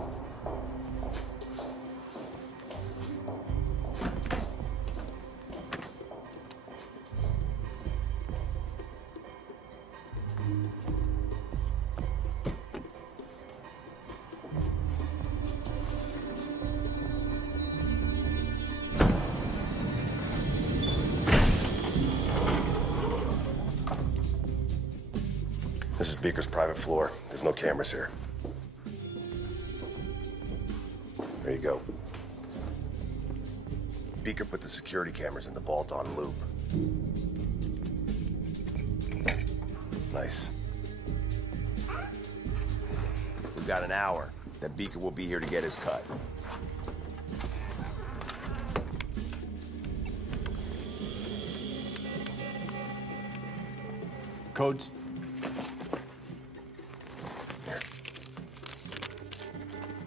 This is Beaker's private floor. There's no cameras here. There you go. Beaker put the security cameras in the vault on loop. Nice. We've got an hour. Then Beaker will be here to get his cut. Codes?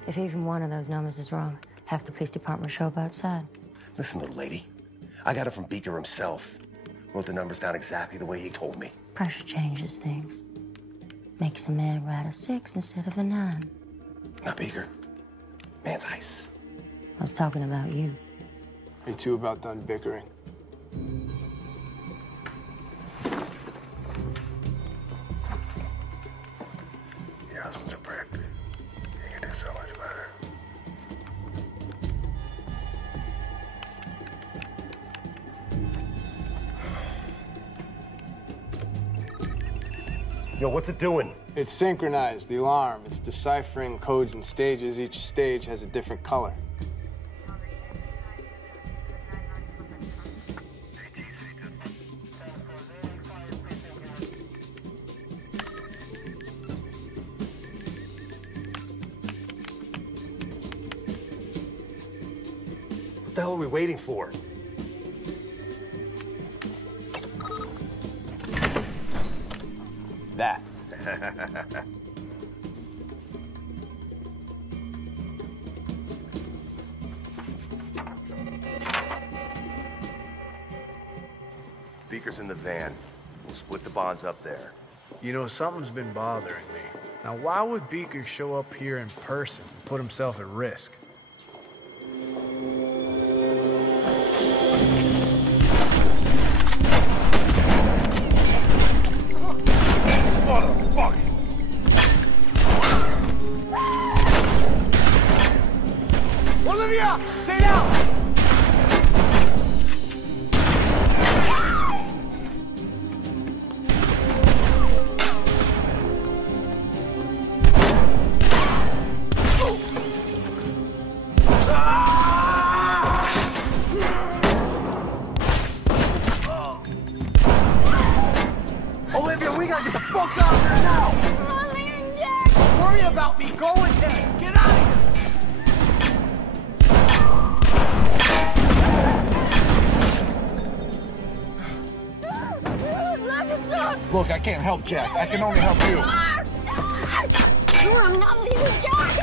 If even one of those numbers is wrong, half the police department will show up outside. Listen, little lady. I got it from Beaker himself. Wrote the numbers down exactly the way he told me. Pressure changes things. Makes a man write a 6 instead of a 9. Not Beaker. Man's ice. I was talking about you. You two about done bickering? Your husband's a prick. You can do so much better. Yo, what's it doing? It's synchronized, the alarm. It's deciphering codes and stages. Each stage has a different color. What the hell are we waiting for? That. Beaker's in the van. We'll split the bonds up there. You know, something's been bothering me. Now, why would Beaker show up here in person and put himself at risk? Motherfucker! Olivia, stay down! Olivia, we gotta get the fuck out of here now! Molly and Jack! Don't worry about me, go with him! Get out of here! Look, I can't help Jack. I can only help you. I'm not leaving Jack!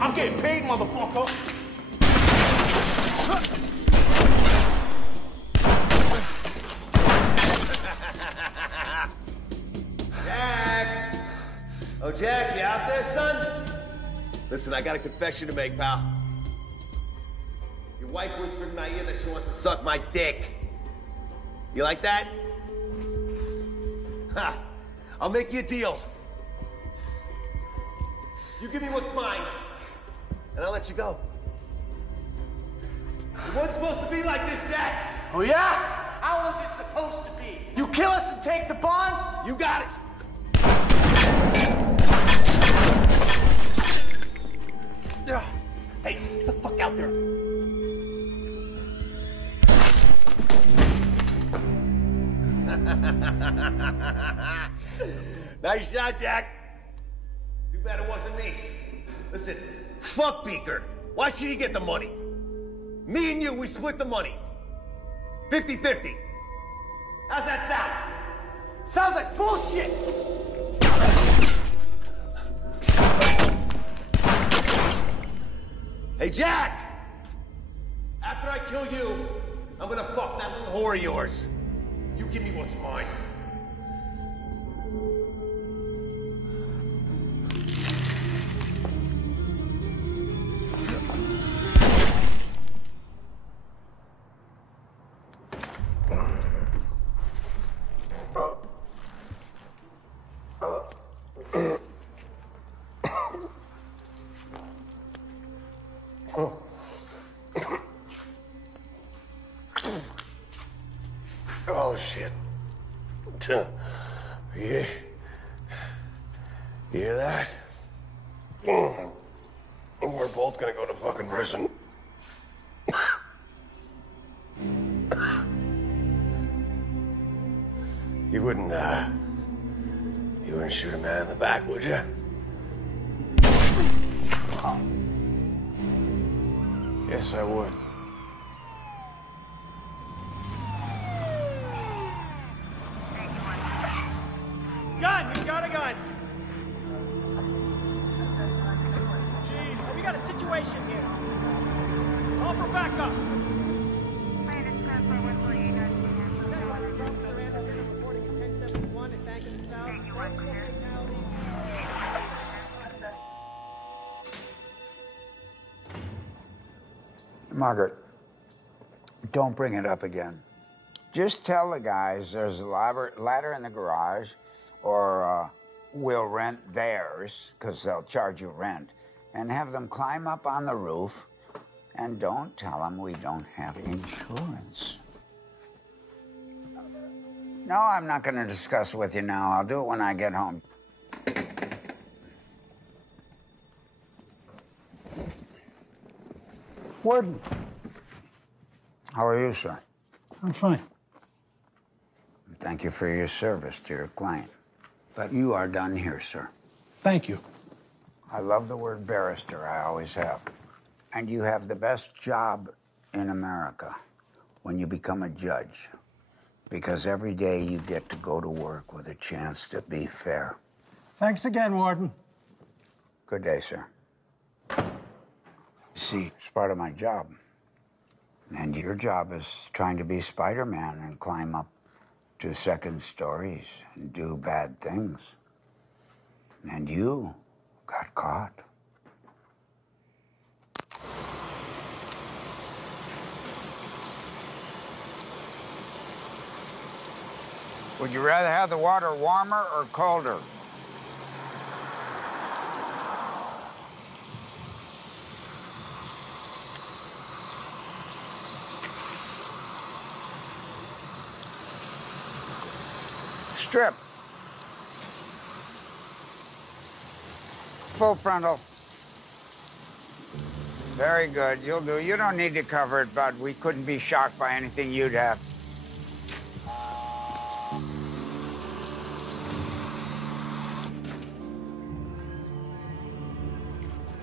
I'm getting paid, motherfucker. Jack! Oh, Jack, you out there, son? Listen, I got a confession to make, pal. Your wife whispered in my ear that she wants to suck my dick. You like that? Ha! I'll make you a deal. You give me what's mine, and I'll let you go. It wasn't supposed to be like this, Jack. Oh, yeah? How was it supposed to be? You kill us and take the bonds? You got it. Hey, get the fuck out there. Nice shot, Jack. Too bad it wasn't me. Listen, fuck Beaker. Why should he get the money? Me and you, we split the money. 50-50. How's that sound? Sounds like bullshit! Hey, Jack! After I kill you, I'm gonna fuck that little whore of yours. You give me what's mine. Oh, shit. Yeah. You hear that? We're both gonna go to fucking prison. You wouldn't shoot a man in the back, would you? Yes, I would. Gun! He's got a gun! Jeez, we got a situation here. Call for backup! Margaret, don't bring it up again. Just tell the guys there's a ladder in the garage, or we'll rent theirs, because they'll charge you rent, and have them climb up on the roof, and don't tell them we don't have insurance. No, I'm not going to discuss with you now. I'll do it when I get home. Warden. How are you, sir? I'm fine. Thank you for your service to your client. But you are done here, sir. Thank you. I love the word barrister. I always have. And you have the best job in America when you become a judge. Because every day you get to go to work with a chance to be fair. Thanks again, Warden. Good day, sir. See, it's part of my job. And your job is trying to be Spider-Man and climb up to second stories and do bad things. And you got caught. Would you rather have the water warmer or colder? Strip. Full frontal. Very good. You'll do. You don't need to cover it, bud. We couldn't be shocked by anything you'd have.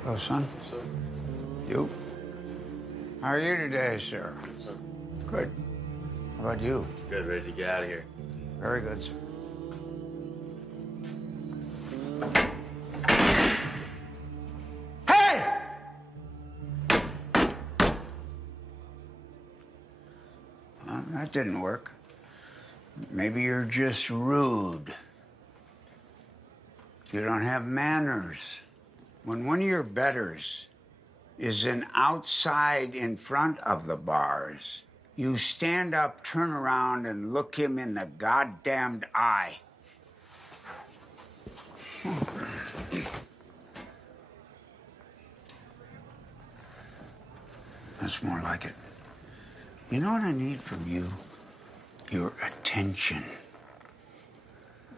Hello, son. Sir. You? How are you today, sir? Good, sir. Good. How about you? Good, ready to get out of here. Very good, sir. Hey! Well, that didn't work. Maybe you're just rude. You don't have manners. When one of your betters is an outside in front of the bars, you stand up, turn around, and look him in the goddamned eye. That's more like it. You know what I need from you? Your attention.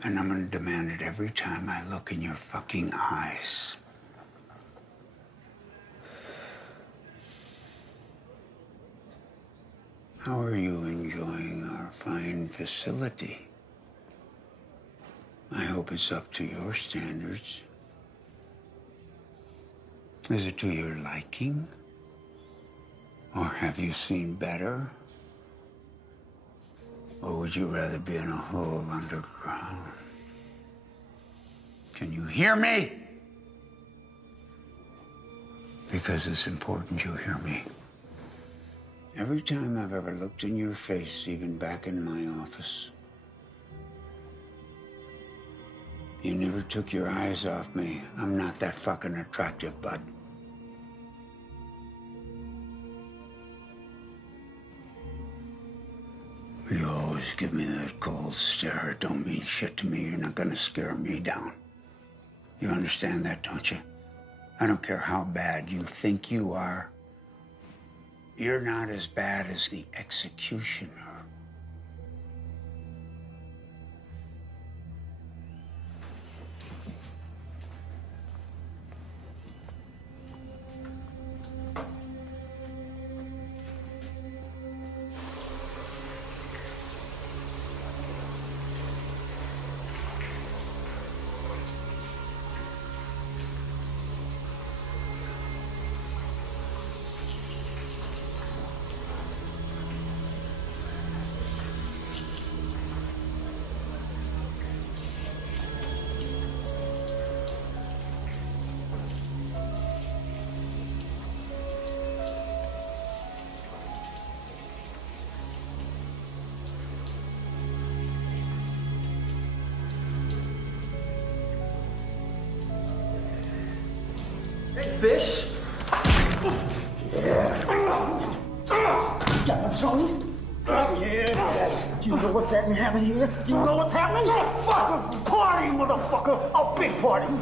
And I'm gonna demand it every time I look in your fucking eyes. How are you enjoying our fine facility? I hope it's up to your standards. Is it to your liking? Or have you seen better? Or would you rather be in a hole underground? Can you hear me? Because it's important you hear me. Every time I've ever looked in your face, even back in my office, you never took your eyes off me. I'm not that fucking attractive, bud. You always give me that cold stare. It don't mean shit to me. You're not gonna scare me down. You understand that, don't you? I don't care how bad you think you are. You're not as bad as the executioner. Fish? Yeah. Got my Tony's? Yeah. You know what's happening here? You know what's happening? Fuck a party, motherfucker! A big party!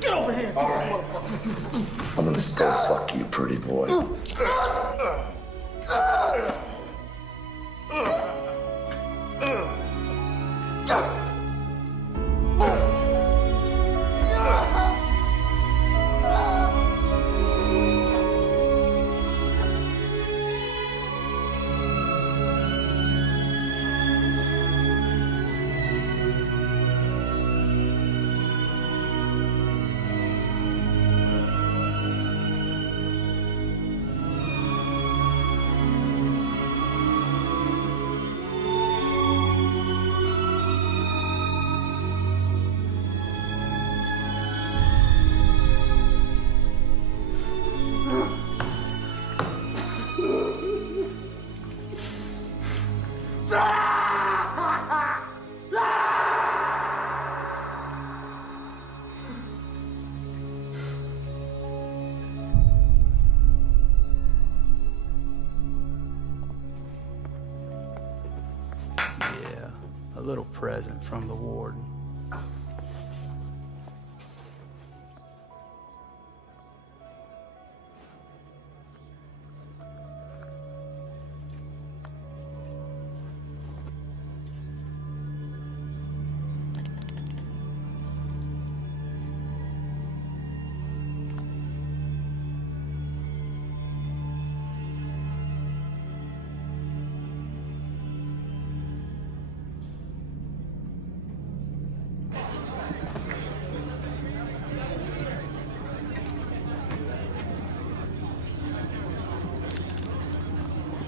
Get over here! All right. I'm gonna still fuck you, pretty boy. A little present from the warden.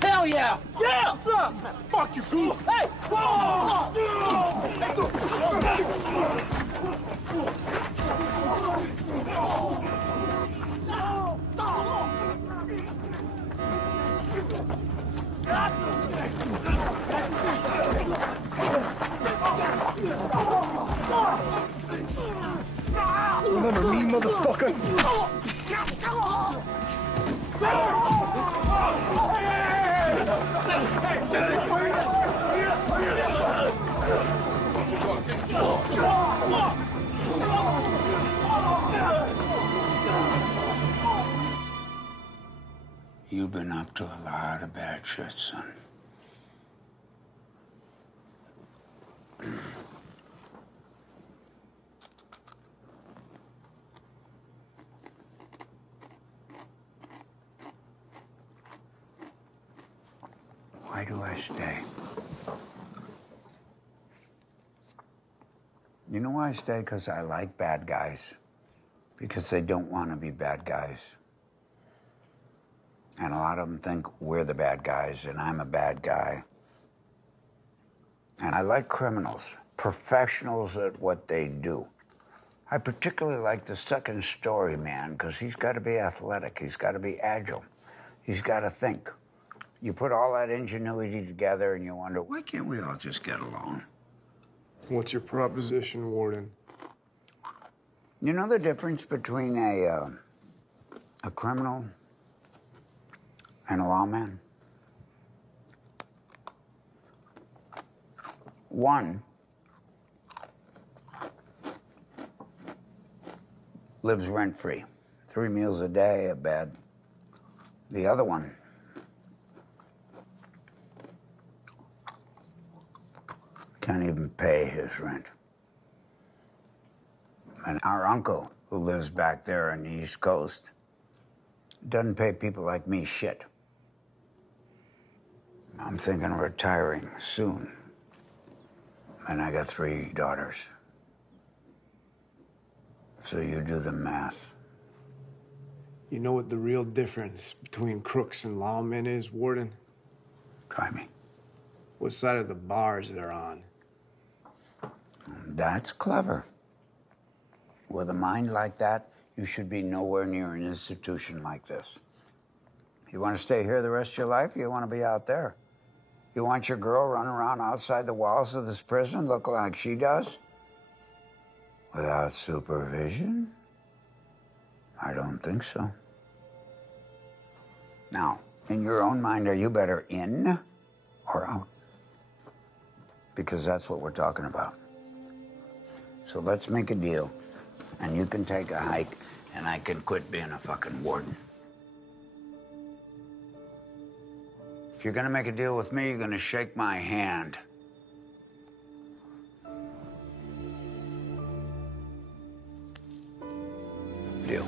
Hell yeah! Yeah! What's up? Fuck you, fool! Hey! Whoa! Remember me, motherfucker? You've been up to a lot of bad shit, son. Why do I stay? You know why I stay? Because I like bad guys. Because they don't want to be bad guys. And a lot of them think we're the bad guys, and I'm a bad guy. And I like criminals, professionals at what they do. I particularly like the second story man because he's got to be athletic. He's got to be agile. He's got to think. You put all that ingenuity together and you wonder, why can't we all just get along? What's your proposition, Warden? You know the difference between a criminal and a lawman? One lives rent-free, 3 meals a day, a bed. The other one can't even pay his rent. And our uncle, who lives back there on the East Coast, doesn't pay people like me shit. I'm thinking of retiring soon. And I got 3 daughters. So you do the math. You know what the real difference between crooks and lawmen is, Warden? Try me. What side of the bars they're on. That's clever. With a mind like that, you should be nowhere near an institution like this. You want to stay here the rest of your life, or you want to be out there? You want your girl running around outside the walls of this prison looking like she does? Without supervision? I don't think so. Now, in your own mind, are you better in or out? Because that's what we're talking about. So let's make a deal, and you can take a hike, and I can quit being a fucking warden. If you're gonna make a deal with me, you're gonna shake my hand. Deal.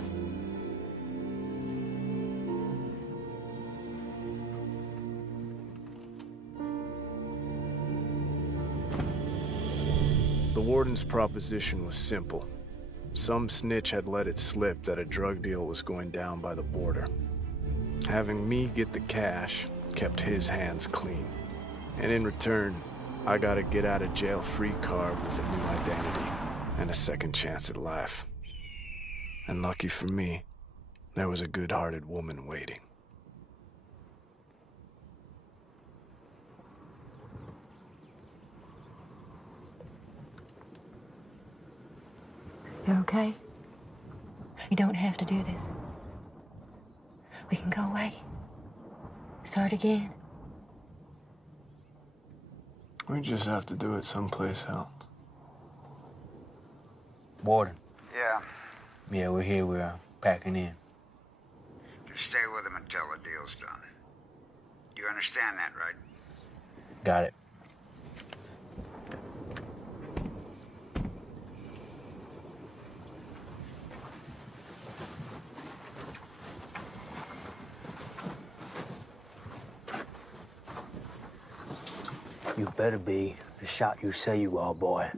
The warden's proposition was simple. Some snitch had let it slip that a drug deal was going down by the border. Having me get the cash kept his hands clean. And in return, I got a get-out-of-jail-free card with a new identity and a second chance at life. And lucky for me, there was a good-hearted woman waiting. You okay? You don't have to do this. We can go away. Start again. We just have to do it someplace else. Warden. Yeah. Yeah, we're here. We're packing in. Just stay with him until the deal's done. You understand that, right? Got it. You better be the shot you say you are, boy.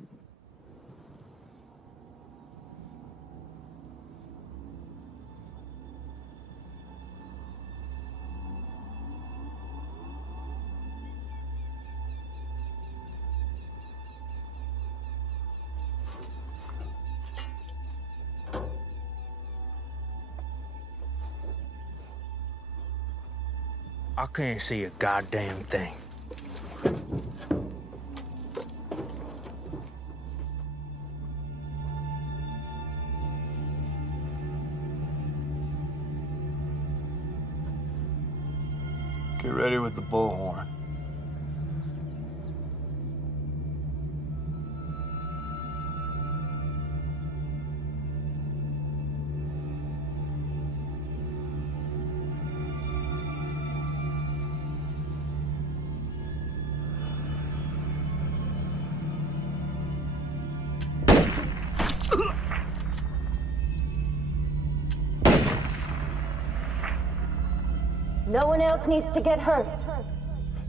I can't see a goddamn thing. Get ready with the bullhorn. No one else needs to get hurt.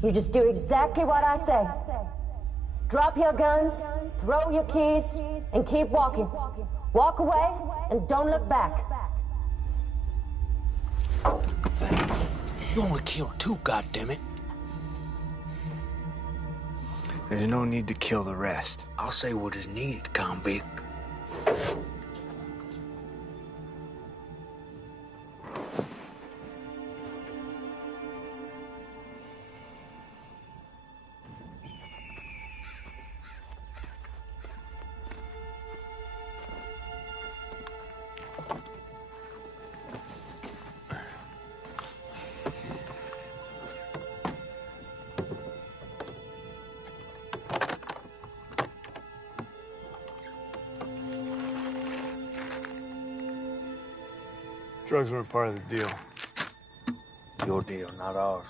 You just do exactly what I say. Drop your guns, throw your keys, and keep walking. Walk away and don't look back. You only killed 2, goddammit. There's no need to kill the rest. I'll say what is needed, convict. Drugs weren't part of the deal. Your deal, not ours.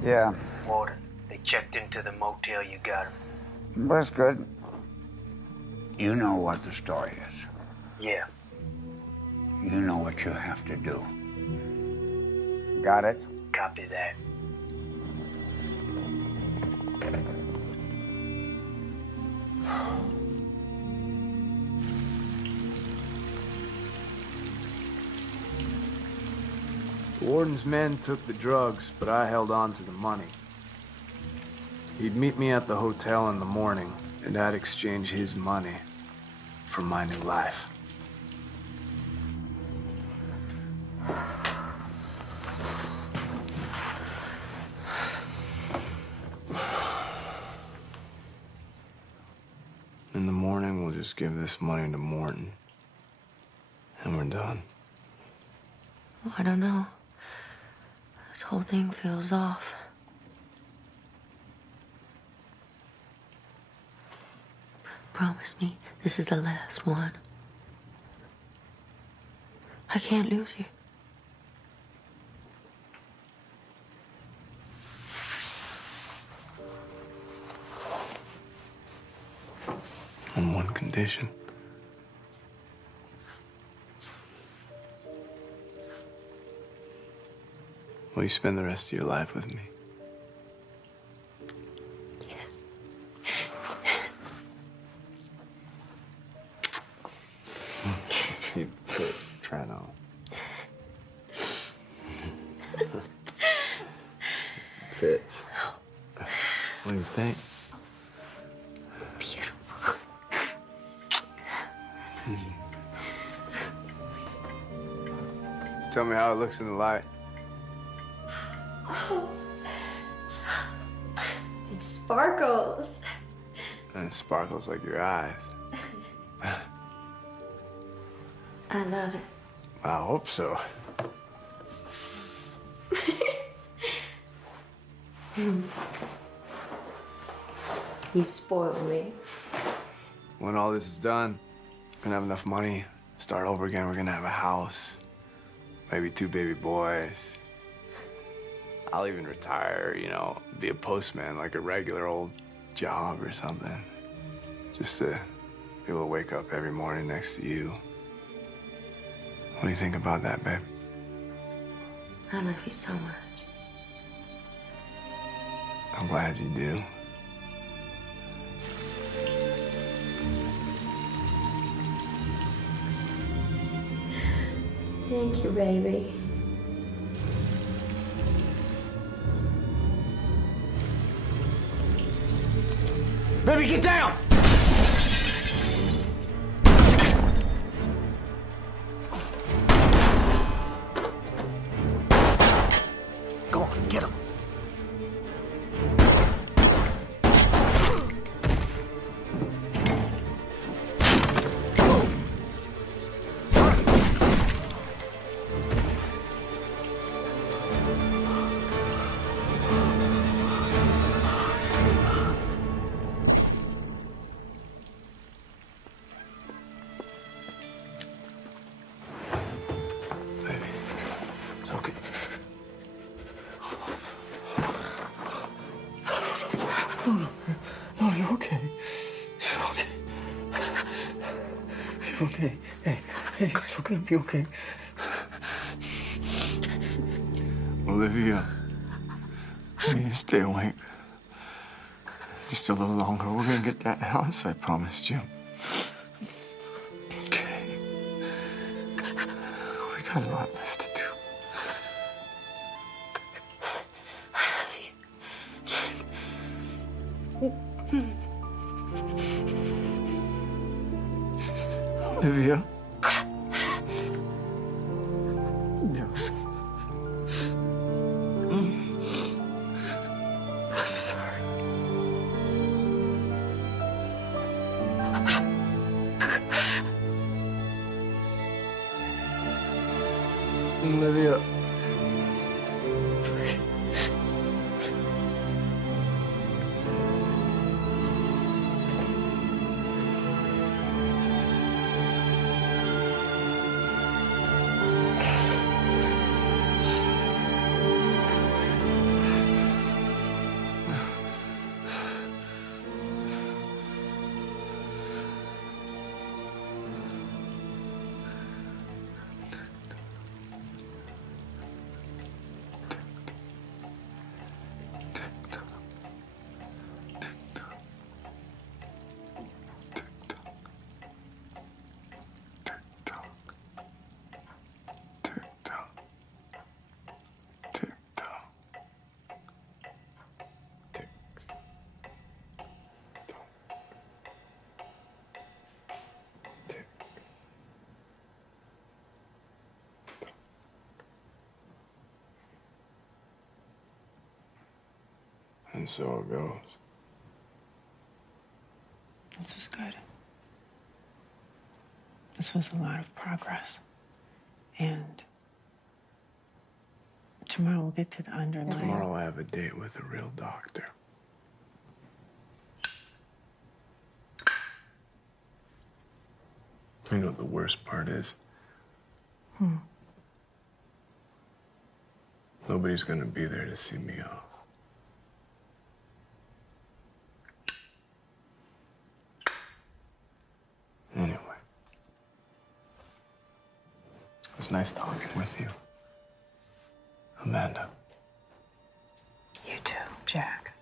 Yeah. Warden, they checked into the motel you got him. That's good. You know what the story is. Yeah. You know what you have to do. Got it? Copy that. The warden's men took the drugs, but I held on to the money. He'd meet me at the hotel in the morning, and I'd exchange his money for my new life. In the morning, we'll just give this money to Morton, and we're done. Well, I don't know. This whole thing feels off. Promise me this is the last one. I can't lose you. On one condition. Will you spend the rest of your life with me? Yes. You quit trying on. Fits. What do you think? It's beautiful. Tell me how it looks in the light. Oh. It sparkles. And it sparkles like your eyes. I love it. I hope so. You spoiled me. When all this is done, we're gonna have enough money, start over again. We're gonna have a house, maybe 2 baby boys. I'll even retire, you know, be a postman, like a regular old job or something. Just to be able to wake up every morning next to you. What do you think about that, babe? I love you so much. I'm glad you do. Thank you, baby. Baby, get down! Go on, get him. It's okay. No, you're okay. You're okay. You're okay. Hey, it's gonna be okay. Olivia, you need to stay awake. Just a little longer. We're gonna get that house I promised you. Okay. We got a lot left to do. Olivia. I'm sorry. Olivia. And so it goes. This was good. This was a lot of progress. And tomorrow we'll get to the underlying. Tomorrow I have a date with a real doctor. You know what the worst part is? Nobody's gonna be there to see me off. Anyway, it was nice talking with you, Amanda. You too, Jack.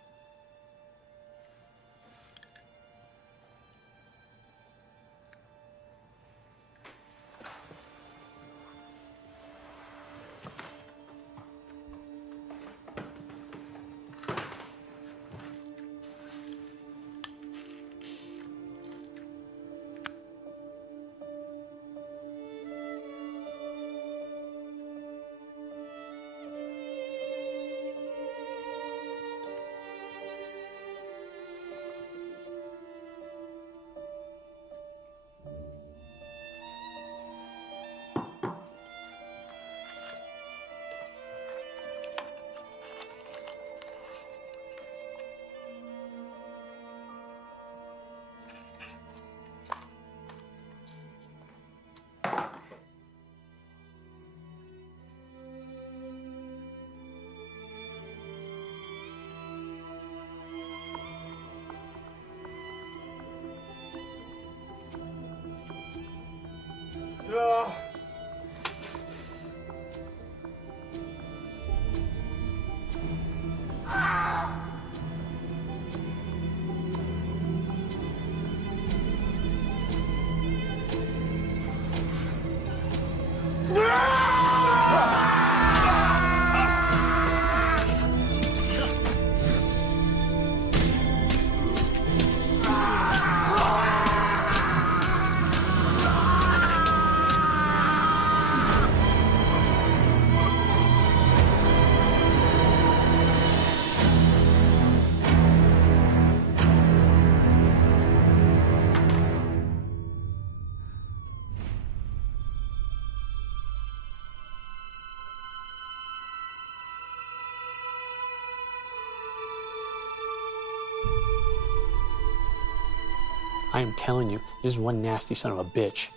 I am telling you, this is one nasty son of a bitch.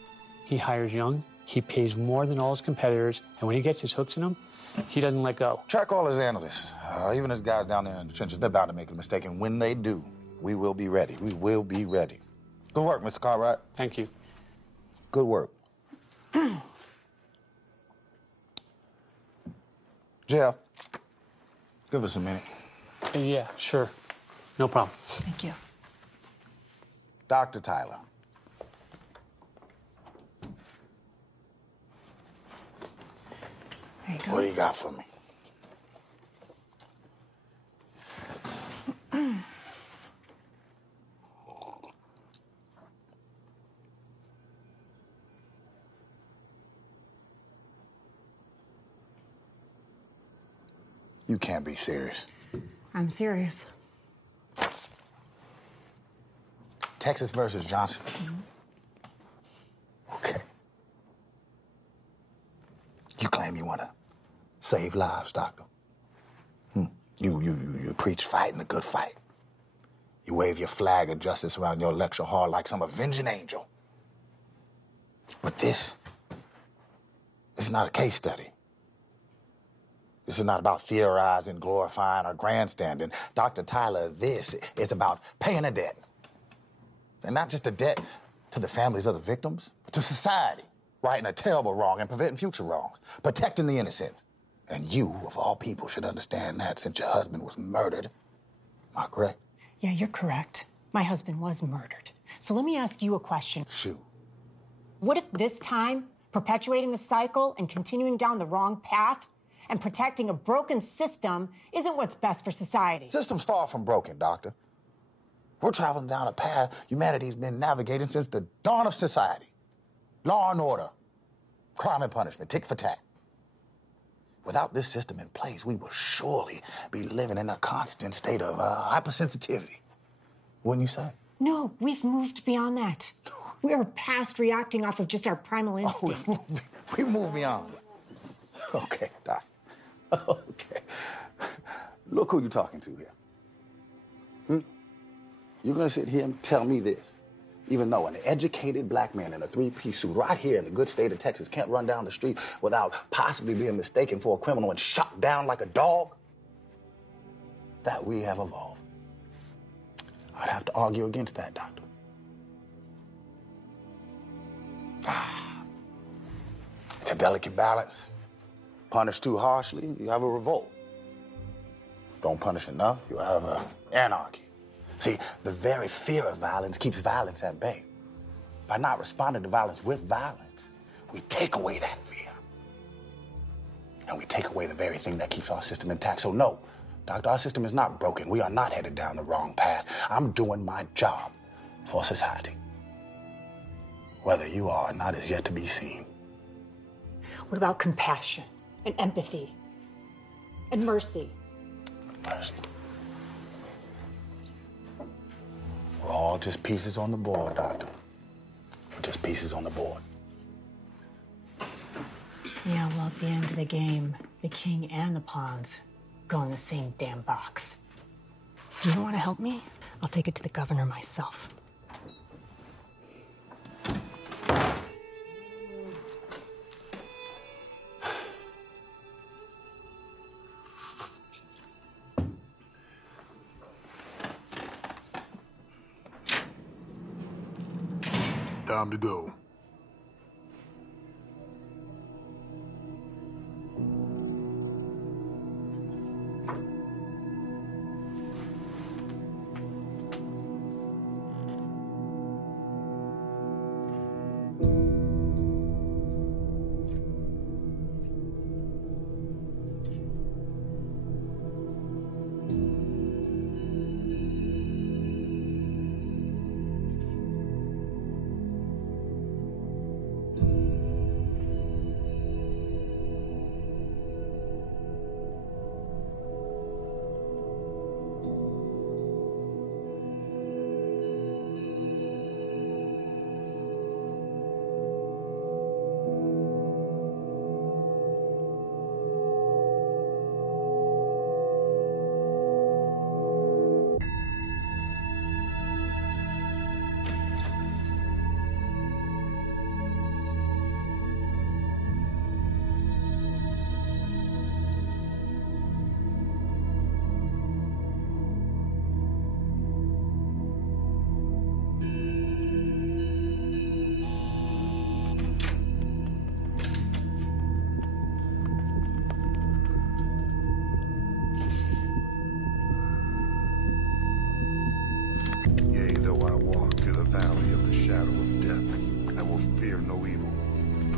He hires young, he pays more than all his competitors, and when he gets his hooks in them, he doesn't let go. Track all his analysts, even his guys down there in the trenches. They're bound to make a mistake, and when they do, we will be ready. We will be ready. Good work, Mr. Cartwright. Thank you. Good work. Jeff, give us a minute. Yeah, sure. No problem. Thank you. Dr. Tyler. There you go. What do you got for me? You can't be serious. I'm serious. Texas versus Johnson. Okay. You claim you want to save lives, doctor. You preach fighting a good fight. You wave your flag of justice around your lecture hall like some avenging angel. But this is not a case study. This is not about theorizing, glorifying, or grandstanding. Dr. Tyler, this is about paying a debt. And not just a debt to the families of the victims, but to society, righting a terrible wrong and preventing future wrongs, protecting the innocent. And you, of all people, should understand that since your husband was murdered. Am I correct? Yeah, you're correct. My husband was murdered. So let me ask you a question. Shoot. What if this time, perpetuating the cycle and continuing down the wrong path and protecting a broken system isn't what's best for society? System's far from broken, Doctor. We're traveling down a path humanity's been navigating since the dawn of society. Law and order, crime and punishment, tick for tack. Without this system in place, we will surely be living in a constant state of hypersensitivity. Wouldn't you say? No, we've moved beyond that. We are past reacting off of just our primal instinct. We moved beyond. Okay, Doc. Okay. Look who you're talking to here. You're gonna sit here and tell me this, even though an educated black man in a three-piece suit right here in the good state of Texas can't run down the street without possibly being mistaken for a criminal and shot down like a dog? That we have evolved. I'd have to argue against that, Doctor. It's a delicate balance. Punish too harshly, you have a revolt. Don't punish enough, you have anarchy. See, the very fear of violence keeps violence at bay. By not responding to violence with violence, we take away that fear. And we take away the very thing that keeps our system intact. So no, Doctor, our system is not broken. We are not headed down the wrong path. I'm doing my job for society. Whether you are or not is yet to be seen. What about compassion and empathy and mercy? Mercy. We're all just pieces on the board, Doctor. We're just pieces on the board. Yeah, well, at the end of the game, the king and the pawns go in the same damn box. You don't want to help me? I'll take it to the governor myself. Time to go.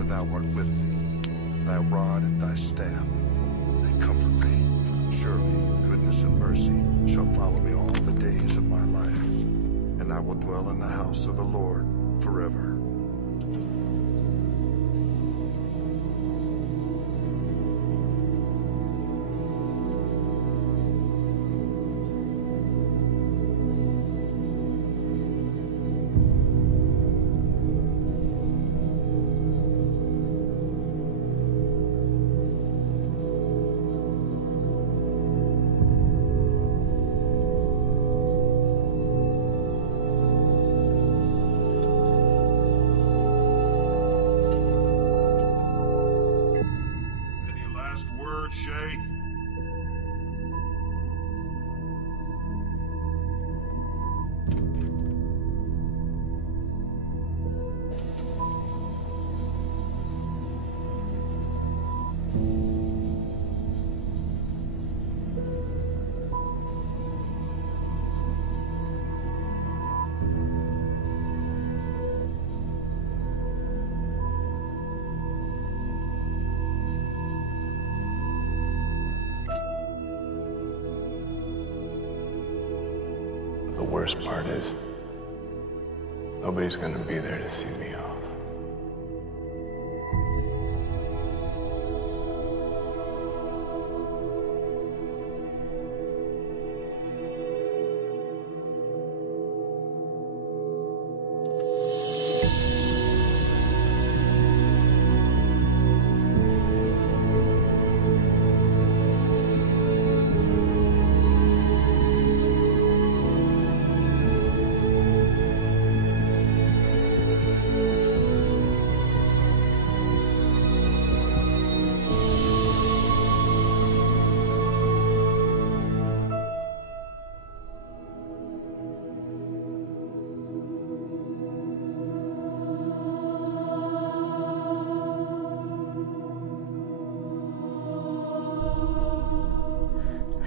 Thou art with me. Thy rod and thy staff, they comfort me. Surely goodness and mercy shall follow me all the days of my life, and I will dwell in the house of the Lord forever. worst part is, nobody's gonna be there to see me off.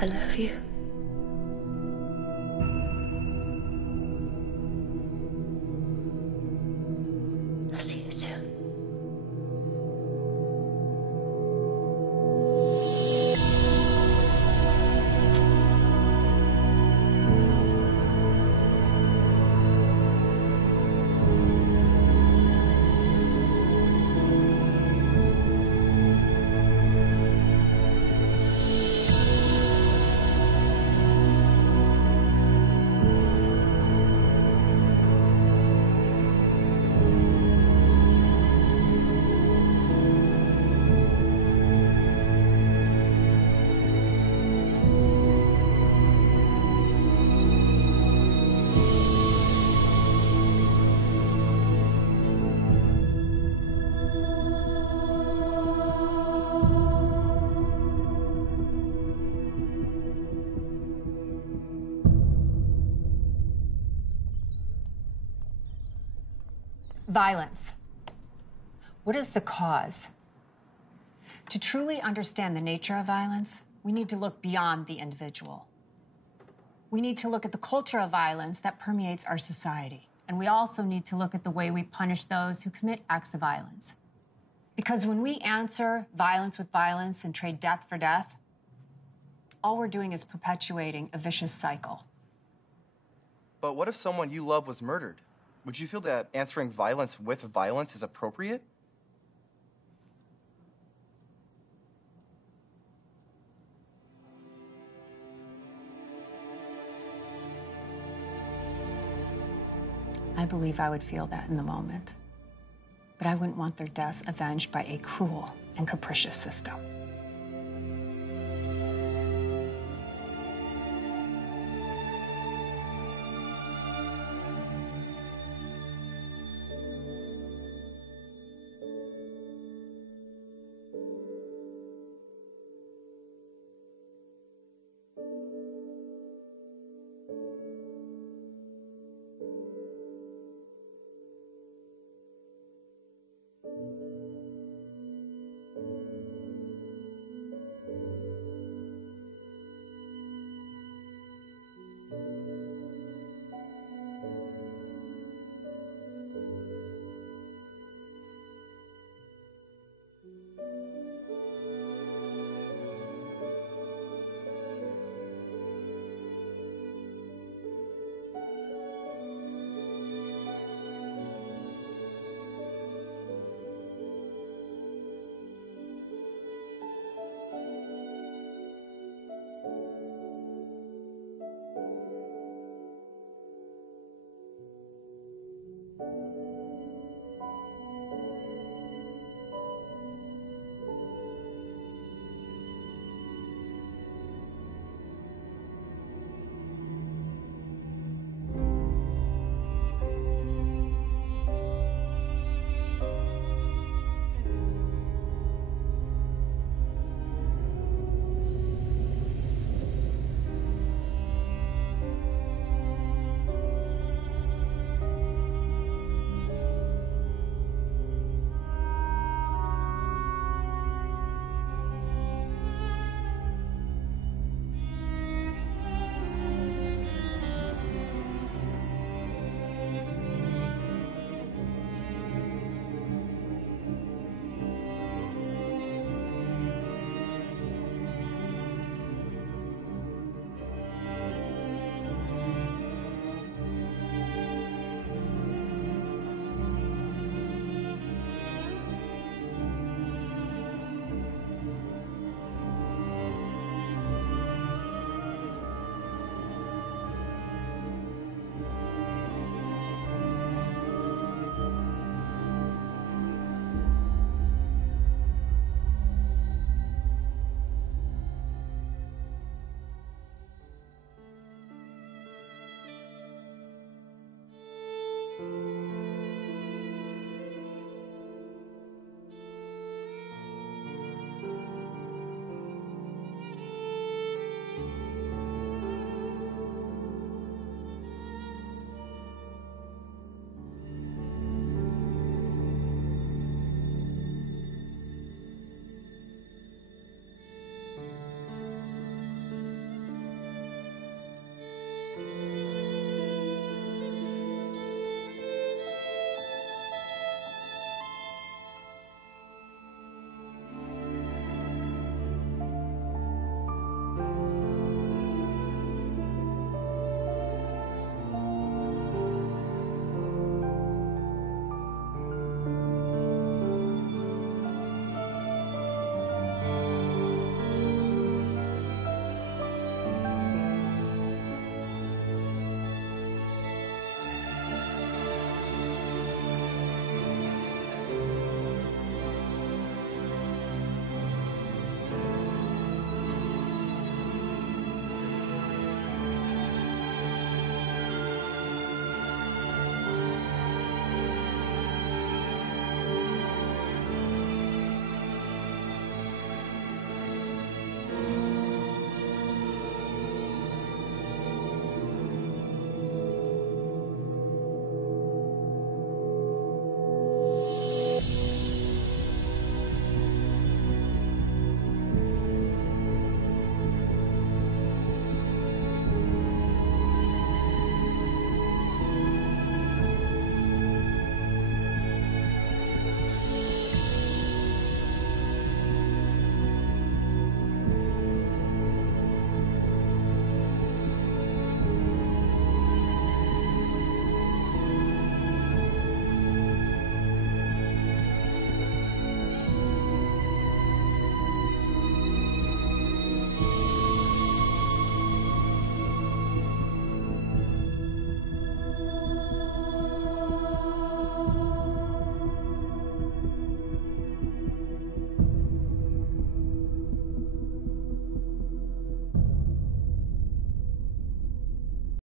I love you. I'll see you soon. Violence. What is the cause? To truly understand the nature of violence, we need to look beyond the individual. We need to look at the culture of violence that permeates our society. And we also need to look at the way we punish those who commit acts of violence. Because when we answer violence with violence and trade death for death, all we're doing is perpetuating a vicious cycle. But what if someone you love was murdered? Would you feel that answering violence with violence is appropriate? I believe I would feel that in the moment. But I wouldn't want their deaths avenged by a cruel and capricious system.